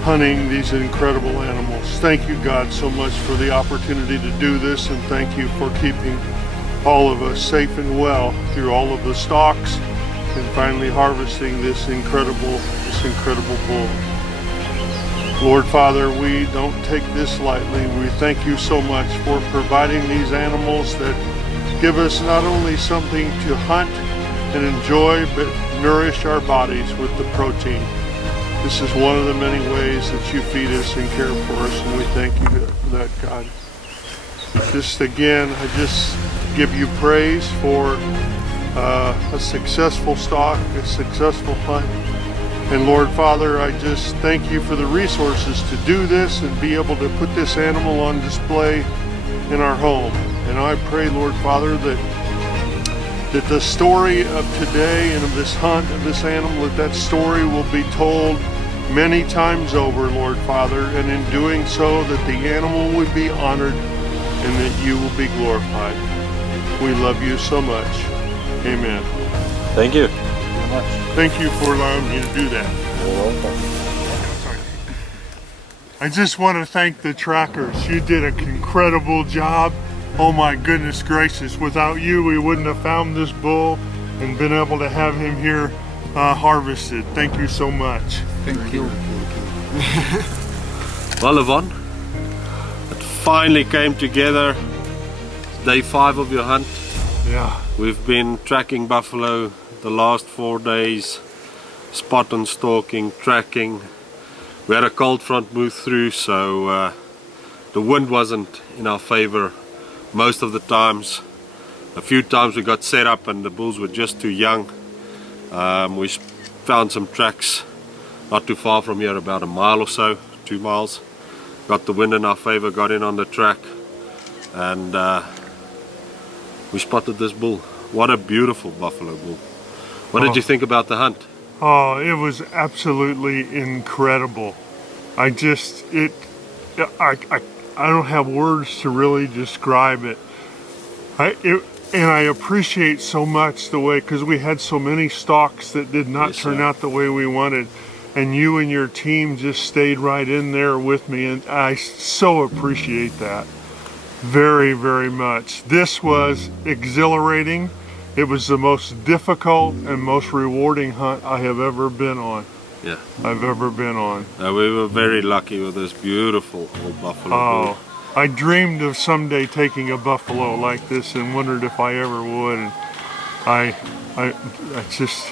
hunting these incredible animals. Thank you, God, so much for the opportunity to do this, and thank you for keeping all of us safe and well through all of the stalks and finally harvesting this incredible bull. Lord Father, we don't take this lightly. We thank you so much for providing these animals that give us not only something to hunt and enjoy, but nourish our bodies with the protein. This is one of the many ways that you feed us and care for us, and we thank you for that, God. Just again, I just give you praise for a successful stalk, a successful hunt. And Lord Father, I just thank you for the resources to do this and be able to put this animal on display in our home. And I pray, Lord Father, that the story of today and of this hunt of this animal, that story will be told many times over, Lord Father, and in doing so that the animal would be honored and that you will be glorified. We love you so much. Amen. Thank you. Thank you for allowing me to do that. You're welcome. I just want to thank the trackers. You did an incredible job. Oh my goodness gracious. Without you, we wouldn't have found this bull and been able to have him here harvested. Thank you so much. Thank you. Well, Yvonne, it finally came together. Day 5 of your hunt. Yeah. We've been tracking buffalo the last 4 days, spot and stalking, tracking. We had a cold front move through, so the wind wasn't in our favor most of the times. A few times we got set up and the bulls were just too young. We found some tracks not too far from here, about a mile or so, 2 miles. Got the wind in our favor, got in on the track. and we spotted this bull. What a beautiful buffalo bull. What did you think about the hunt? Oh, it was absolutely incredible. I don't have words to really describe it. And I appreciate so much the way, because we had so many stalks that did not turn out the way we wanted. And you and your team just stayed right in there with me, and I so appreciate that. Very, very much. This was exhilarating. It was the most difficult and most rewarding hunt I have ever been on. Yeah. I've ever been on. We were very lucky with this beautiful old buffalo bull. I dreamed of someday taking a buffalo like this and wondered if I ever would. And I just,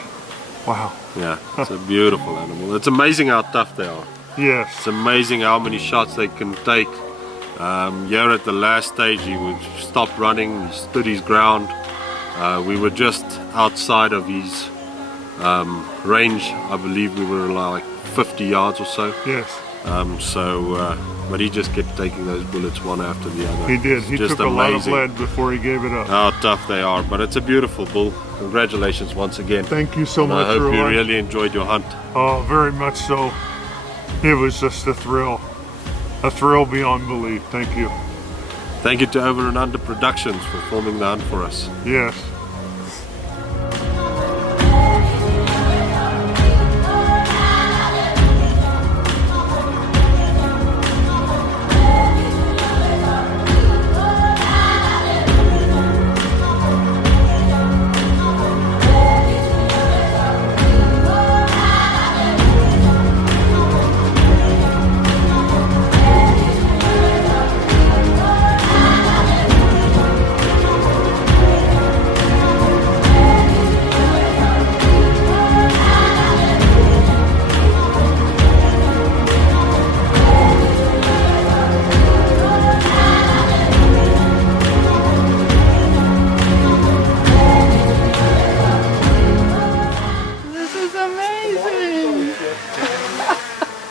wow. Yeah, it's a beautiful animal. It's amazing how tough they are. Yes. It's amazing how many shots they can take. Here at the last stage, he would stop running, he stood his ground. We were just outside of his range. I believe we were like 50 yards or so. Yes. But he just kept taking those bullets one after the other. He did. He just took a lot of amazing lead before he gave it up. How tough they are, but it's a beautiful bull. Congratulations once again. Thank you so And much, I hope you Rowan. really enjoyed your hunt. Oh, very much so. It was just a thrill. A thrill beyond belief. Thank you. Thank you to Over and Under Productions for filming the hunt for us. Yes.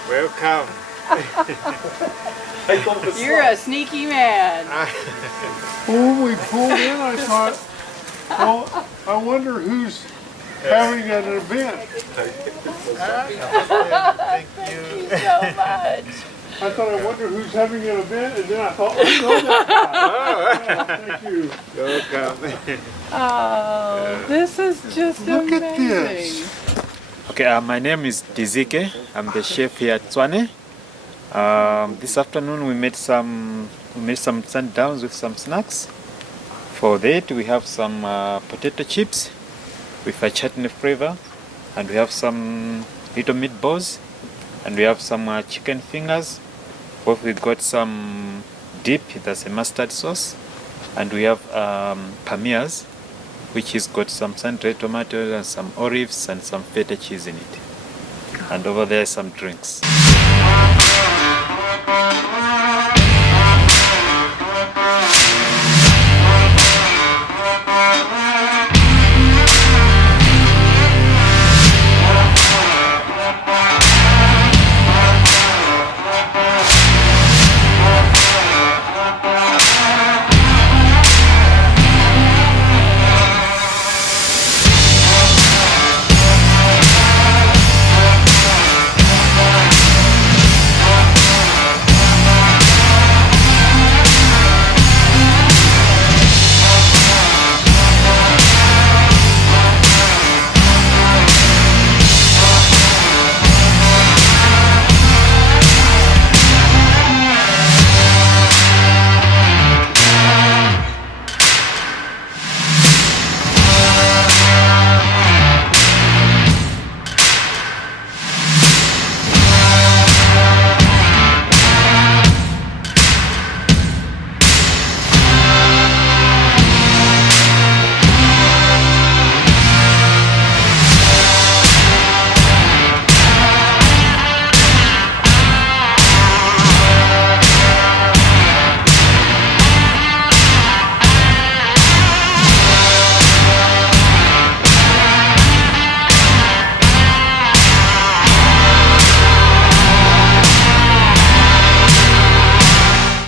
Welcome. You're a sneaky man. When we pulled in, I thought, well, I wonder who's having an event. Thank you. So much. I thought, I wonder who's having an event, and then I thought, I know that guy. Oh, thank you. Welcome. Oh, this is just Look amazing. at this. Okay, my name is Dizike. I'm the chef here at Thwane. This afternoon we made some sundowns with some snacks. For that we have some potato chips with a chutney flavor, and we have some little meatballs, and we have some chicken fingers. Both we got some dip, that's a mustard sauce, and we have pamias, which has got some sun-dried tomatoes and some olives and some feta cheese in it. And over there some drinks.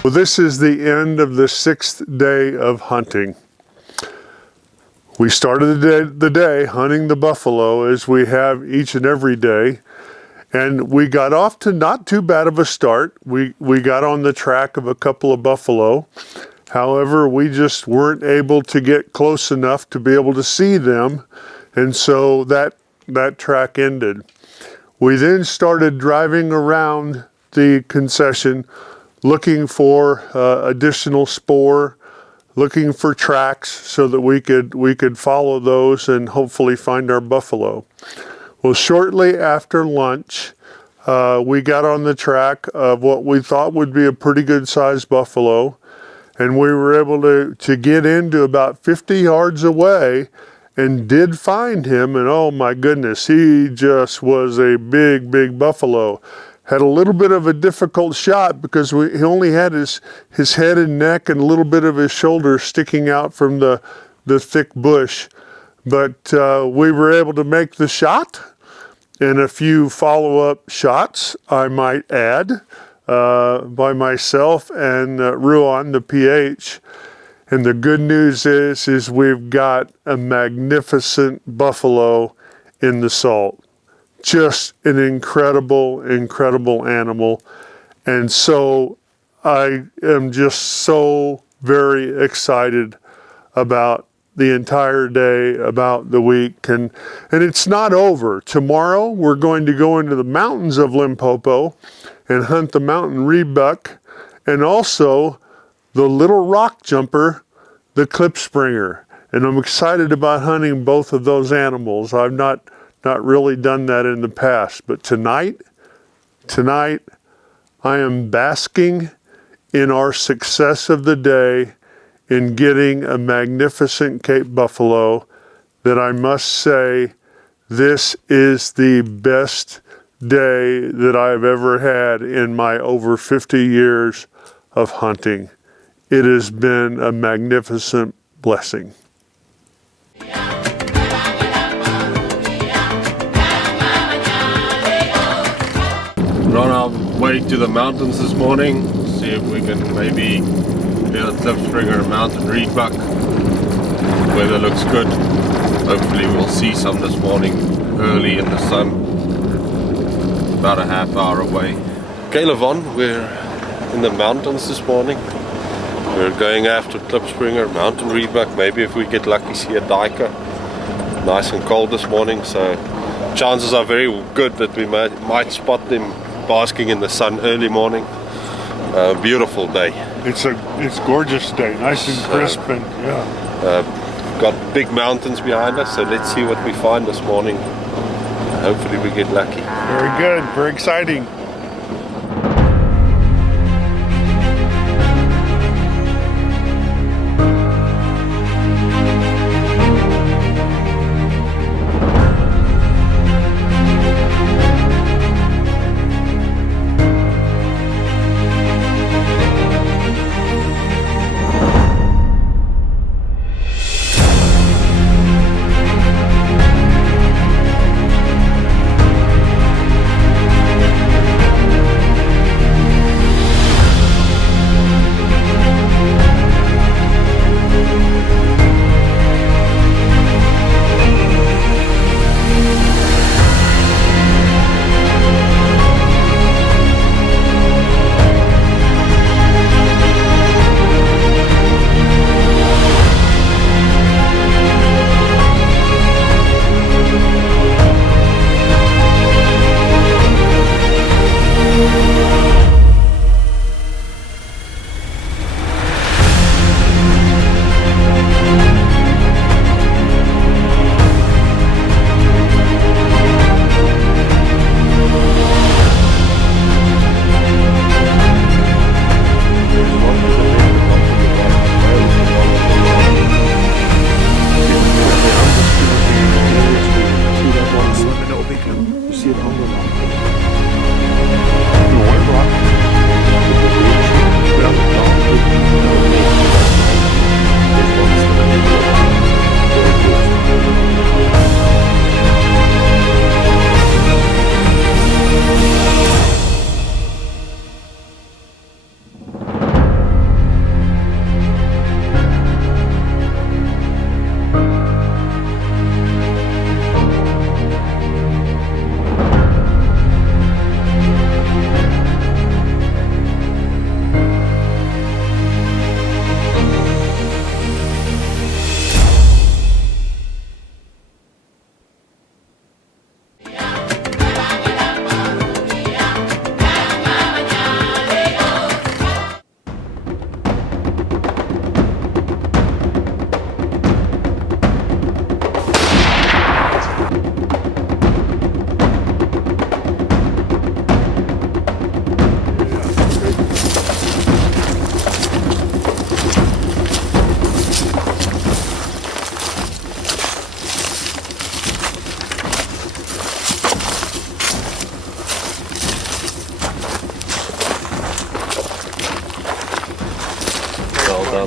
Well, this is the end of the 6th day of hunting. We started the day hunting the buffalo as we have each and every day. And we got off to not too bad of a start. We got on the track of a couple of buffalo. However, we just weren't able to get close enough to be able to see them. And so that track ended. We then started driving around the concession looking for additional spoor, looking for tracks so that we could follow those and hopefully find our buffalo. Well, shortly after lunch, we got on the track of what we thought would be a pretty good sized buffalo, and we were able to get into about 50 yards away and did find him, and oh my goodness, he just was a big, big buffalo. Had a little bit of a difficult shot because he only had his head and neck and a little bit of his shoulder sticking out from the thick bush. But we were able to make the shot and a few follow-up shots, I might add, by myself and Ruan, the PH. And the good news is we've got a magnificent buffalo in the salt. Just an incredible, incredible animal. And so I am just so very excited about the entire day, about the week. And it's not over. Tomorrow we're going to go into the mountains of Limpopo and hunt the mountain rebuck and also the little rock jumper, the clip springer. And I'm excited about hunting both of those animals. I've not really done that in the past, but tonight, I am basking in our success of the day in getting a magnificent Cape buffalo that I must say, this is the best day that I've ever had in my over 50 years of hunting. It has been a magnificent blessing. We're on our way to the mountains this morning, see if we can maybe get a clipspringer, a mountain reedbuck. Weather looks good. Hopefully we'll see some this morning early in the sun. About a half hour away. Okay, Thwane, we're in the mountains this morning. We're going after clipspringer, mountain reedbuck. Maybe if we get lucky, see a diker. Nice and cold this morning, so chances are very good that we might spot them basking in the sun early morning. Beautiful day. It's gorgeous day, nice and crisp, and yeah. Got big mountains behind us, so let's see what we find this morning. Hopefully we get lucky. Very good, very exciting.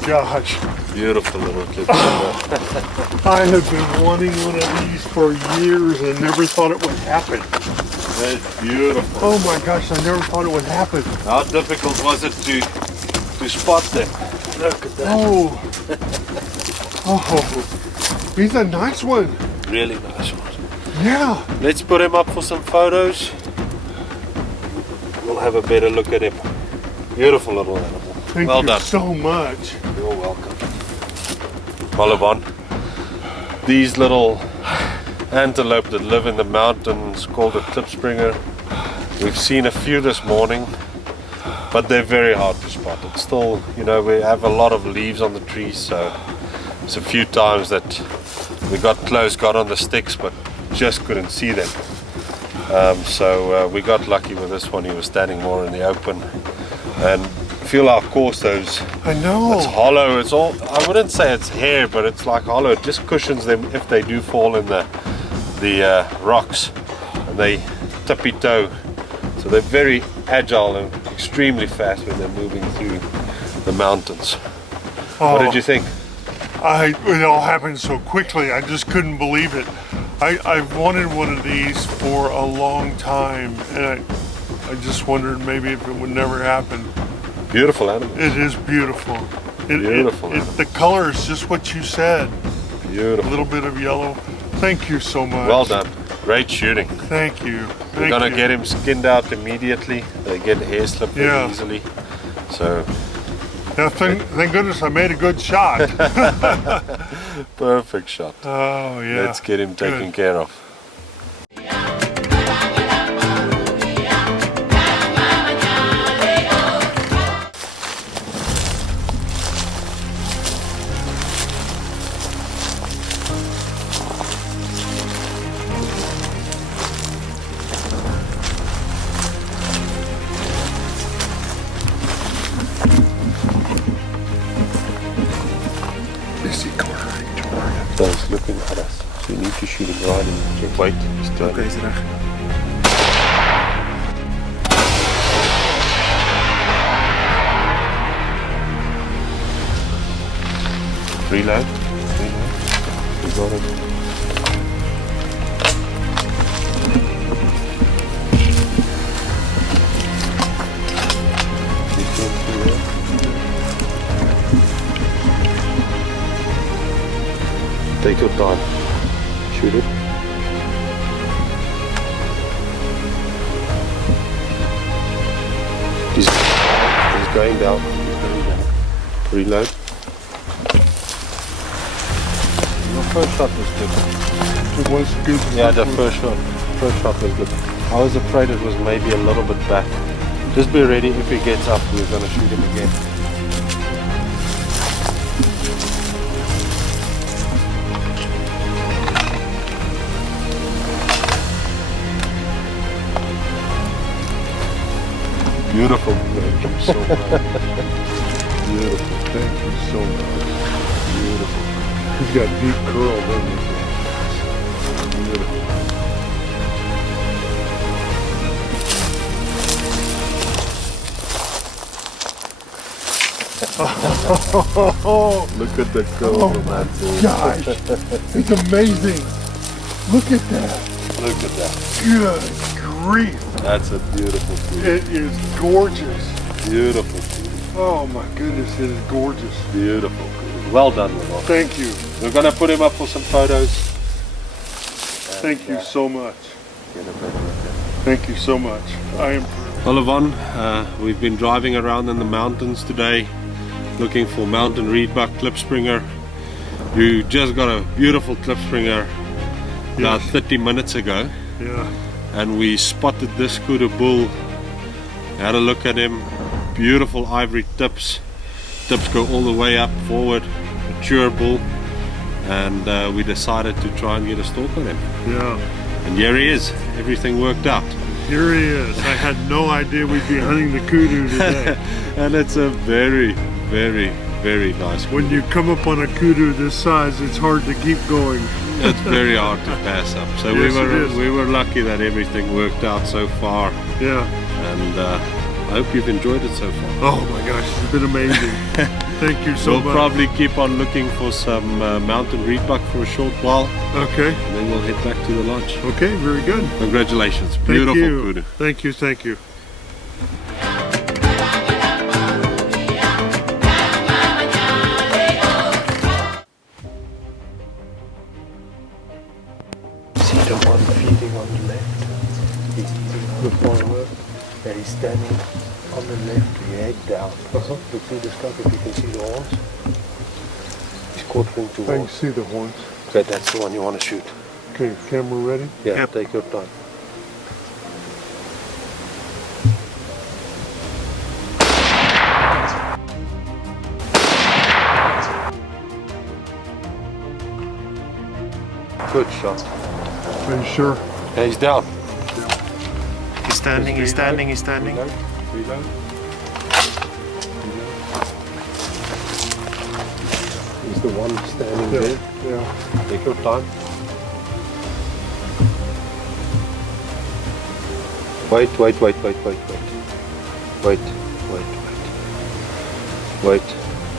gosh. Beautiful little clipspringer. I have been wanting one of these for years and never thought it would happen. That's beautiful. Oh my gosh, I never thought it would happen. How difficult was it to spot them? Look at that. Oh. Oh. He's a nice one. Really nice one. Yeah. Let's put him up for some photos. We'll have a better look at him. Beautiful little animal. Thank Well you done. so much. You're welcome. Malabon. These little antelope that live in the mountains called a klipspringer. We've seen a few this morning, but they're very hard to spot. It's still, you know, we have a lot of leaves on the trees, so it's a few times that we got close, got on the sticks, but just couldn't see them. So we got lucky with this one. He was standing more in the open, and feel our course, those I know. it's hollow. It's all, I wouldn't say it's hair, but it's like hollow. It just cushions them if they do fall in the rocks, and they tippy toe. So they're very agile and extremely fast when they're moving through the mountains. What did you think? It all happened so quickly. I just couldn't believe it. I've wanted one of these for a long time, and I just wondered maybe if it would never happen. Beautiful animal. It is beautiful. Beautiful. The color is just what you said. A Beautiful. little bit of yellow. Thank you so much. Well done. Great shooting. Thank you. We're gonna get him skinned out immediately. They get hair slipped Yeah. easily. So Now, thank goodness I made a good shot. perfect shot. Oh yeah. Let's get him taken Good. care of. Is he cornering? So he's looking at us. So you need to shoot him right in the wait. He's turning. Reload. We got him. Take your time. Shoot it. He's going down. Reload. The first shot was good. It was good. Yeah, the first shot was good. I was afraid it was maybe a little bit back. Just be ready, if he gets up, we're going to shoot him again. Beautiful. Thank you so much. Beautiful. Thank you so much. Beautiful. He's got deep curl, doesn't he? Beautiful. Look at the curl Oh from my that bull. gosh. It's amazing. Look at that. Look at that. Good grief. That's a beautiful food. It is gorgeous. Beautiful food. Oh my goodness, it is gorgeous. Beautiful food. Well done, Lamar. Thank you. We're going to put him up for some photos. Thank you so much. Get a better look at him. Thank you so much. I am Well, Yvonne, we've been driving around in the mountains today looking for mountain reedbuck klipspringer. You just got a beautiful klipspringer about 30 minutes ago, yeah. and we spotted this kudu bull. Had a look at him. Beautiful ivory tips. Tips go all the way up forward. Mature bull, and we decided to try and get a stalk on him. Yeah. And here he is. Everything worked out. Here he is. I had no idea we'd be hunting the kudu today. And it's a very, very, very nice one. When you come up on a kudu this size, it's hard to keep going. It's very hard to pass up. So Yes, it is. we were lucky that everything worked out so far, Yeah. and I hope you've enjoyed it so far. Oh my gosh, it's been amazing. Thank you so We'll much. probably keep on looking for some mountain reedbuck for a short while, Okay, and then we'll head back to the lodge. okay, very good. Congratulations. Thank Beautiful you. kudu. Thank you, thank you. See the one feeding on the left? He's eating the farmer. Yeah, he's standing on the left, the head down. Look through the scope if you can see the horns. He's quartering I can towards. see the horns. Okay, that's the one you want to shoot. Okay, camera ready? Yeah, take your time. Good shot. Are you sure? Yeah, he's down. He's standing, he's standing, he's standing. Reload. Reload. He's the one standing Yeah. there. Yeah. Take your time. Wait, wait, wait, wait, wait, wait. Wait, wait, wait. Wait,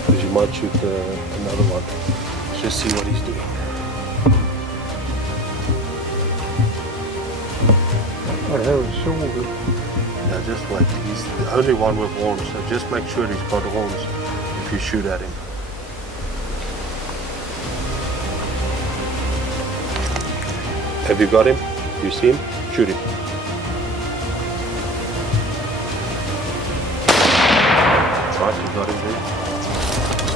because you might shoot another one. Let's just see what he's doing. I have a shoulder. Yeah, just wait. He's the only one with horns, so just make sure he's got horns if you shoot at him. Have you got him? You see him? Shoot him. Right, you got him there.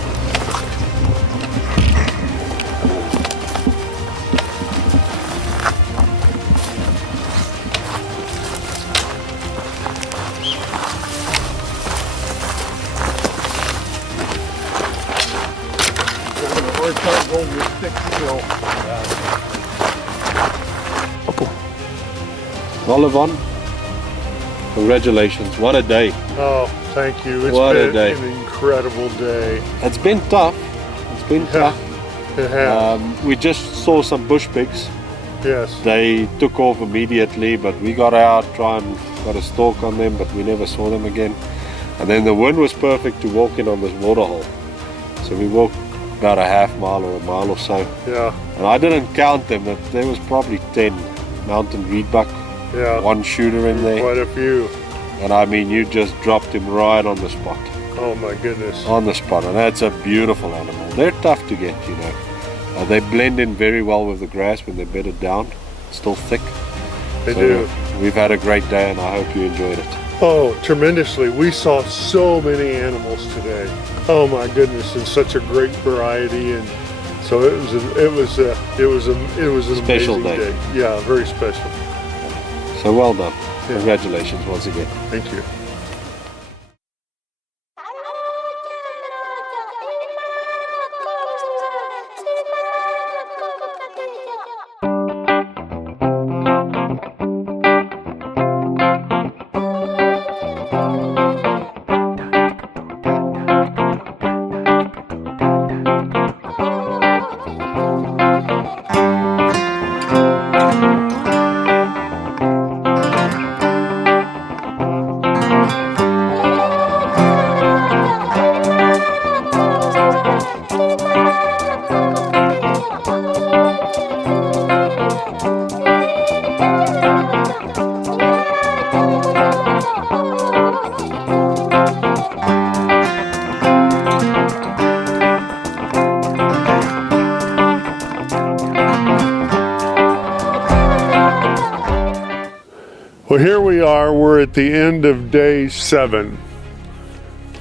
Oliver, congratulations. What a day. Oh, thank you. It's What a been day. an incredible day. It's been tough. It's been tough. It has. We just saw some bush pigs. Yes. They took off immediately, but we got out, got a stalk on them, but we never saw them again. And then the wind was perfect to walk in on this waterhole. So we walked about a half mile or a mile or so. Yeah. And I didn't count them, but there was probably 10 mountain reedbuck, Yeah. one shooter in there. Quite a few. And I mean, you just dropped him right on the spot. Oh my goodness. On the spot, and that's a beautiful animal. They're tough to get, you know. They blend in very well with the grass when they're bedded down. It's still thick. They So, do. We've had a great day, and I hope you enjoyed it. Oh, tremendously. We saw so many animals today. Oh my goodness, and such a great variety, and so it was an Special amazing day. day. Yeah, very special. So well done. Yeah. Congratulations once again. Thank you. Well, here we are. We're at the end of day 7.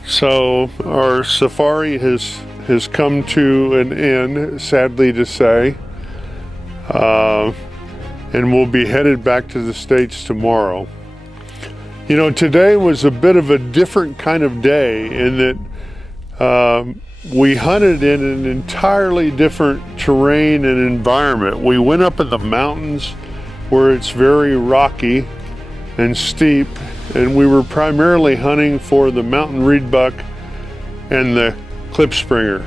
So our safari has come to an end, sadly to say, and we'll be headed back to the States tomorrow. You know, today was a bit of a different kind of day in that we hunted in an entirely different terrain and environment. We went up in the mountains where it's very rocky and steep, and we were primarily hunting for the mountain reedbuck and the klipspringer,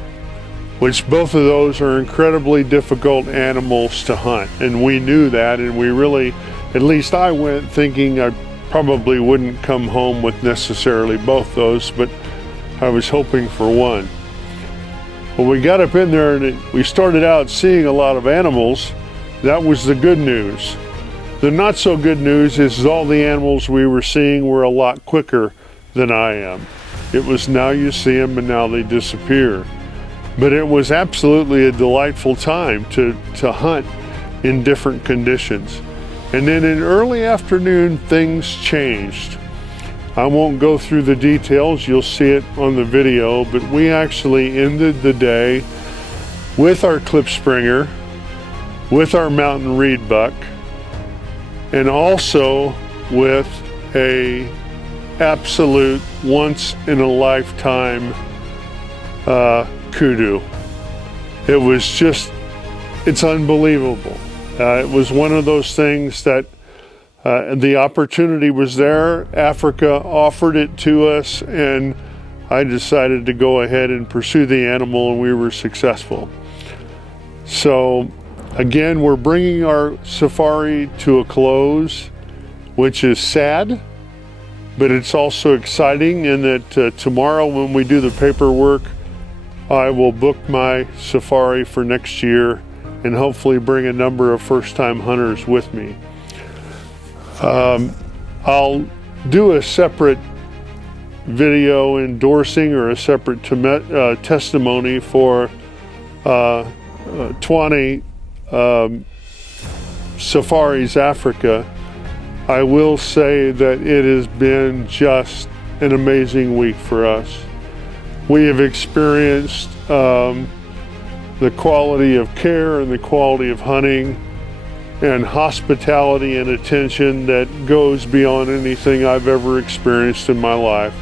which both of those are incredibly difficult animals to hunt, and we knew that, and we really, at least I went thinking I probably wouldn't come home with necessarily both those, but I was hoping for one. When we got up in there and we started out seeing a lot of animals, that was the good news. The not so good news is all the animals we were seeing were a lot quicker than I am. It was now you see them and now they disappear. But it was absolutely a delightful time to hunt in different conditions. And then in early afternoon, things changed. I won't go through the details, you'll see it on the video, but we actually ended the day with our klipspringer, with our mountain reed buck, and also with a absolute once in a lifetime kudu. It was just, it's unbelievable. It was one of those things that the opportunity was there. Africa offered it to us, and I decided to go ahead and pursue the animal, and we were successful. So again, we're bringing our safari to a close, which is sad, but it's also exciting in that tomorrow when we do the paperwork, I will book my safari for next year and hopefully bring a number of first-time hunters with me. I'll do a separate video endorsing or a separate testimony for Thwane Safaris Africa. I will say that it has been just an amazing week for us. We have experienced the quality of care and the quality of hunting and hospitality and attention that goes beyond anything I've ever experienced in my life.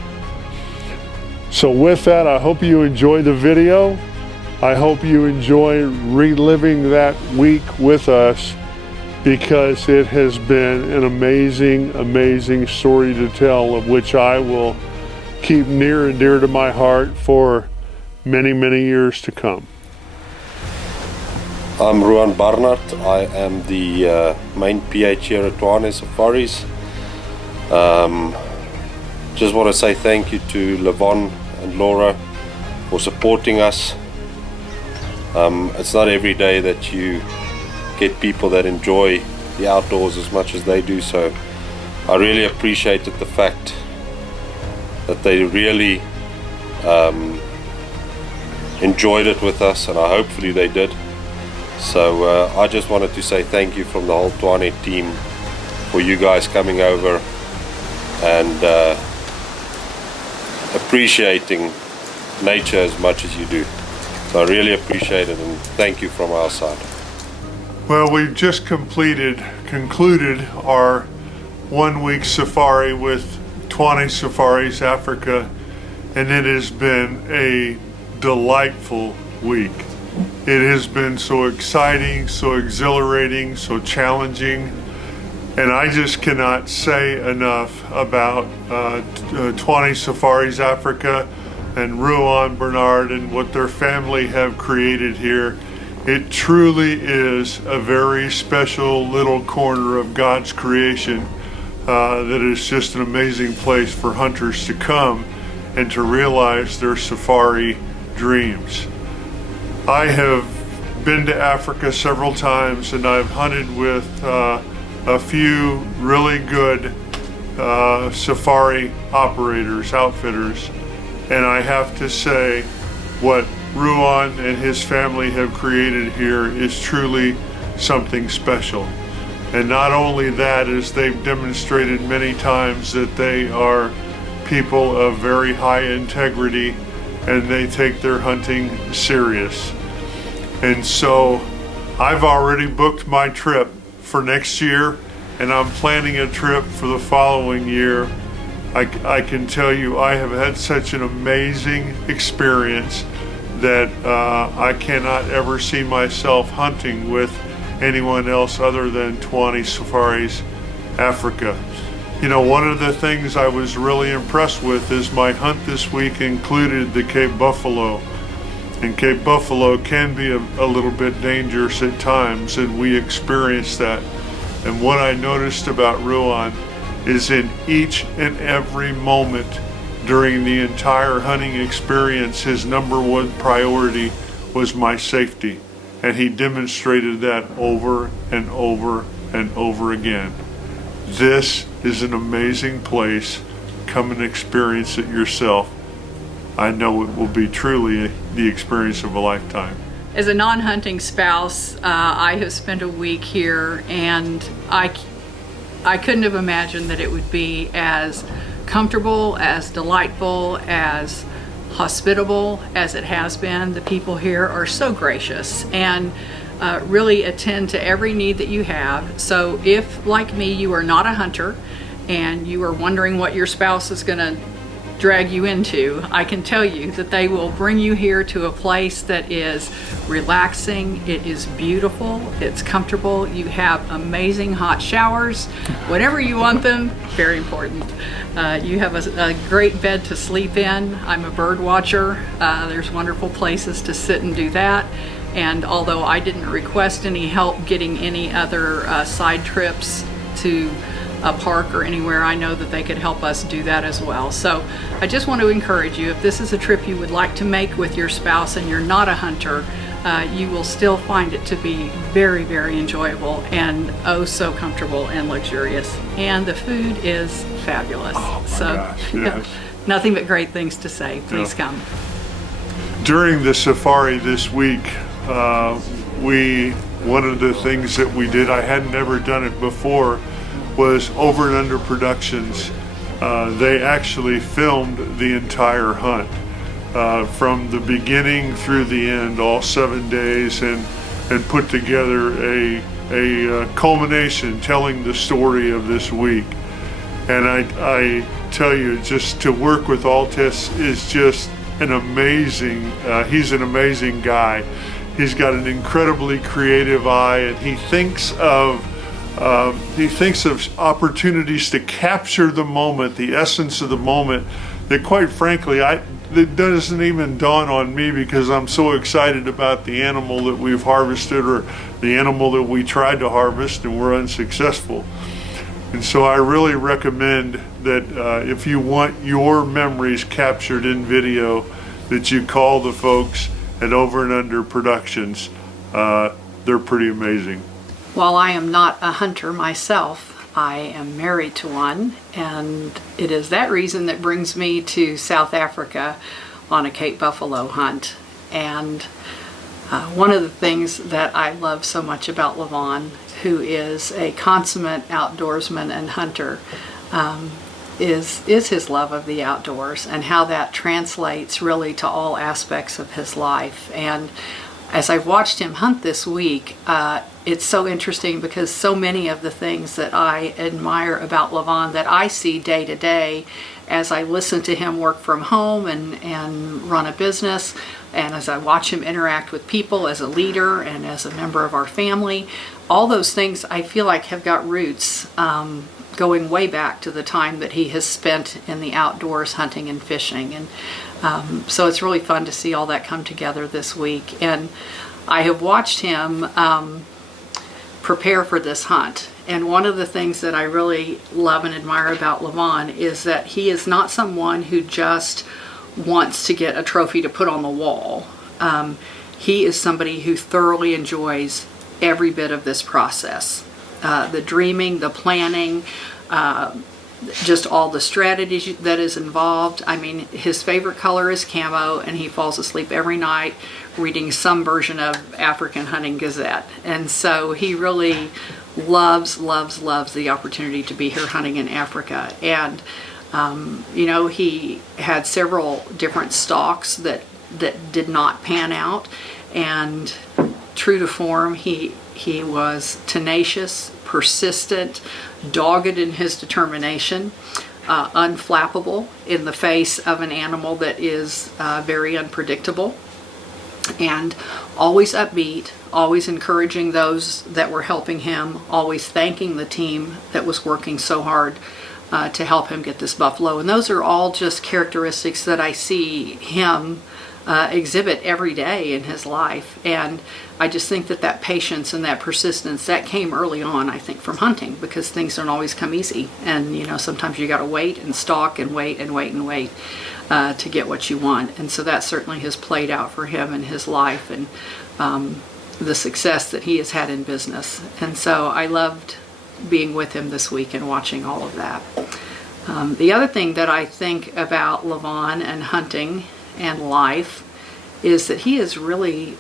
So with that, I hope you enjoy the video. I hope you enjoy reliving that week with us, because it has been an amazing, amazing story to tell, of which I will keep near and dear to my heart for many, many years to come. I'm Ruan Barnard. I am the main PH here at Thwane Safaris. Just want to say thank you to Levon and Laura for supporting us. It's not every day that you get people that enjoy the outdoors as much as they do, so I really appreciated the fact that they really enjoyed it with us, and hopefully they did. So I just wanted to say thank you from the whole Thwane team for you guys coming over and appreciating nature as much as you do. So I really appreciate it, and thank you from our side. Well, we've just concluded our 1 week safari with Thwane Safaris Africa, and it has been a delightful week. It has been so exciting, so exhilarating, so challenging, and I just cannot say enough about Thwane Safaris Africa and Ruan Bernard and what their family have created here. It truly is a very special little corner of God's creation that is just an amazing place for hunters to come and to realize their safari dreams. I have been to Africa several times, and I've hunted with a few really good safari operators, outfitters, and I have to say what Ruan and his family have created here is truly something special. And not only that, as they've demonstrated many times that they are people of very high integrity and they take their hunting serious. And so I've already booked my trip for next year, and I'm planning a trip for the following year. I can tell you I have had such an amazing experience that I cannot ever see myself hunting with anyone else other than Thwane Safaris Africa. You know, one of the things I was really impressed with is my hunt this week included the Cape Buffalo. And Cape Buffalo can be a little bit dangerous at times, and we experienced that. And what I noticed about Ruan is in each and every moment during the entire hunting experience. His number one priority was my safety, and he demonstrated that over and over and over again. This is an amazing place. Come and experience it yourself. I know it will be truly the experience of a lifetime. As a non-hunting spouse, I have spent a week here, and I couldn't have imagined that it would be as comfortable, as delightful, as hospitable as it has been. The people here are so gracious and really attend to every need that you have. So if, like me, you are not a hunter and you are wondering what your spouse is going to drag you into, I can tell you that they will bring you here to a place that is relaxing, it is beautiful, it's comfortable, you have amazing hot showers, whatever you want them, very important. You have a great bed to sleep in. I'm a bird watcher. There's wonderful places to sit and do that. And although I didn't request any help getting any other side trips to a park or anywhere, I know that they could help us do that as well. So I just want to encourage you, if this is a trip you would like to make with your spouse and you're not a hunter, you will still find it to be very, very enjoyable and oh so comfortable and luxurious. And the food is fabulous. Oh my so gosh, yes. Nothing but great things to say. Please come. During the safari this week, one of the things that we did, I had never done it before, was Over and Under Productions. They actually filmed the entire hunt from the beginning through the end, all 7 days, and put together a culmination telling the story of this week. And I tell you, just to work with Altes is just an amazing, he's an amazing guy. He's got an incredibly creative eye, and he thinks of opportunities to capture the moment, the essence of the moment, that quite frankly, it doesn't even dawn on me, because I'm so excited about the animal that we've harvested, or the animal that we tried to harvest and were unsuccessful. And so I really recommend that if you want your memories captured in video, that you call the folks at Over and Under Productions. They're pretty amazing. While I am not a hunter myself, I am married to one, and it is that reason that brings me to South Africa on a Cape buffalo hunt. And one of the things that I love so much about Thwane, who is a consummate outdoorsman and hunter, is his love of the outdoors and how that translates really to all aspects of his life. And as I've watched him hunt this week, it's so interesting, because so many of the things that I admire about Thwane that I see day to day as I listen to him work from home and run a business, and as I watch him interact with people as a leader and as a member of our family, all those things I feel like have got roots going way back to the time that he has spent in the outdoors hunting and fishing. And so it's really fun to see all that come together this week. And I have watched him prepare for this hunt. And one of the things that I really love and admire about Thwane is that he is not someone who just wants to get a trophy to put on the wall. He is somebody who thoroughly enjoys every bit of this process. The dreaming, the planning, just all the strategy that is involved. I mean, his favorite color is camo, and he falls asleep every night reading some version of African Hunting Gazette. And so he really loves the opportunity to be here hunting in Africa. And you know, he had several different stalks that did not pan out, and true to form, he was tenacious, persistent, dogged in his determination, unflappable in the face of an animal that is very unpredictable, and always upbeat, always encouraging those that were helping him, always thanking the team that was working so hard to help him get this buffalo. And those are all just characteristics that I see him exhibit every day in his life. And I just think that that patience and that persistence, that came early on, I think, from hunting, because things don't always come easy. And, you know, sometimes you got to wait and stalk and wait and wait and wait to get what you want. And so that certainly has played out for him in his life, and the success that he has had in business. And so I loved being with him this week and watching all of that. The other thing that I think about Thwane and hunting and life is that he is really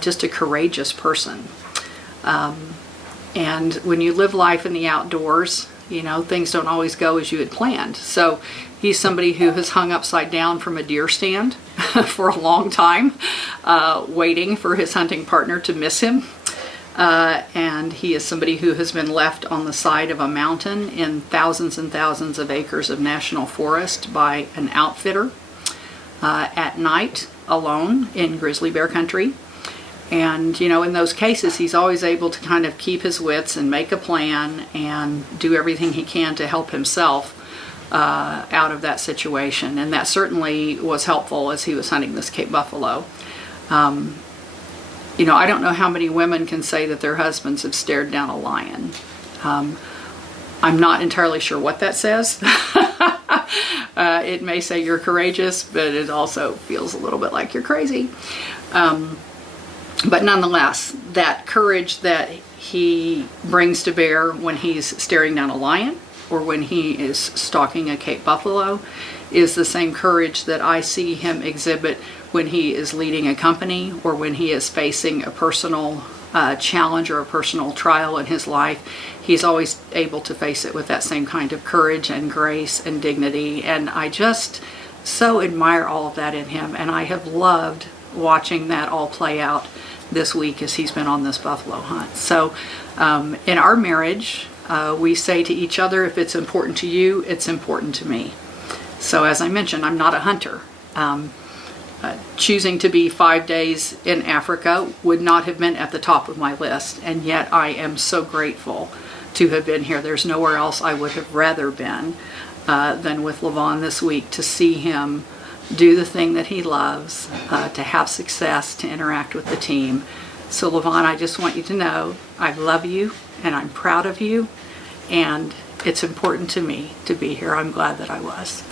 just a courageous person. And when you live life in the outdoors, you know, things don't always go as you had planned. So he's somebody who has hung upside down from a deer stand for a long time, waiting for his hunting partner to miss him. And he is somebody who has been left on the side of a mountain in thousands and thousands of acres of national forest by an outfitter at night alone in grizzly bear country. And, you know, in those cases, he's always able to kind of keep his wits and make a plan and do everything he can to help himself out of that situation. And that certainly was helpful as he was hunting this Cape buffalo. You know, I don't know how many women can say that their husbands have stared down a lion. I'm not entirely sure what that says. It may say you're courageous, but it also feels a little bit like you're crazy. But nonetheless, that courage that he brings to bear when he's staring down a lion or when he is stalking a Cape buffalo is the same courage that I see him exhibit when he is leading a company or when he is facing a personal challenge or a personal trial in his life. He's always able to face it with that same kind of courage and grace and dignity. And I just so admire all of that in him. And I have loved watching that all play out this week as he's been on this buffalo hunt. So in our marriage, we say to each other, if it's important to you, it's important to me. So as I mentioned, I'm not a hunter. Choosing to be 5 days in Africa would not have been at the top of my list, and yet I am so grateful to have been here. There's nowhere else I would have rather been than with Thwane this week, to see him do the thing that he loves, to have success, to interact with the team. So Thwane, I just want you to know I love you and I'm proud of you, and it's important to me to be here. I'm glad that I was.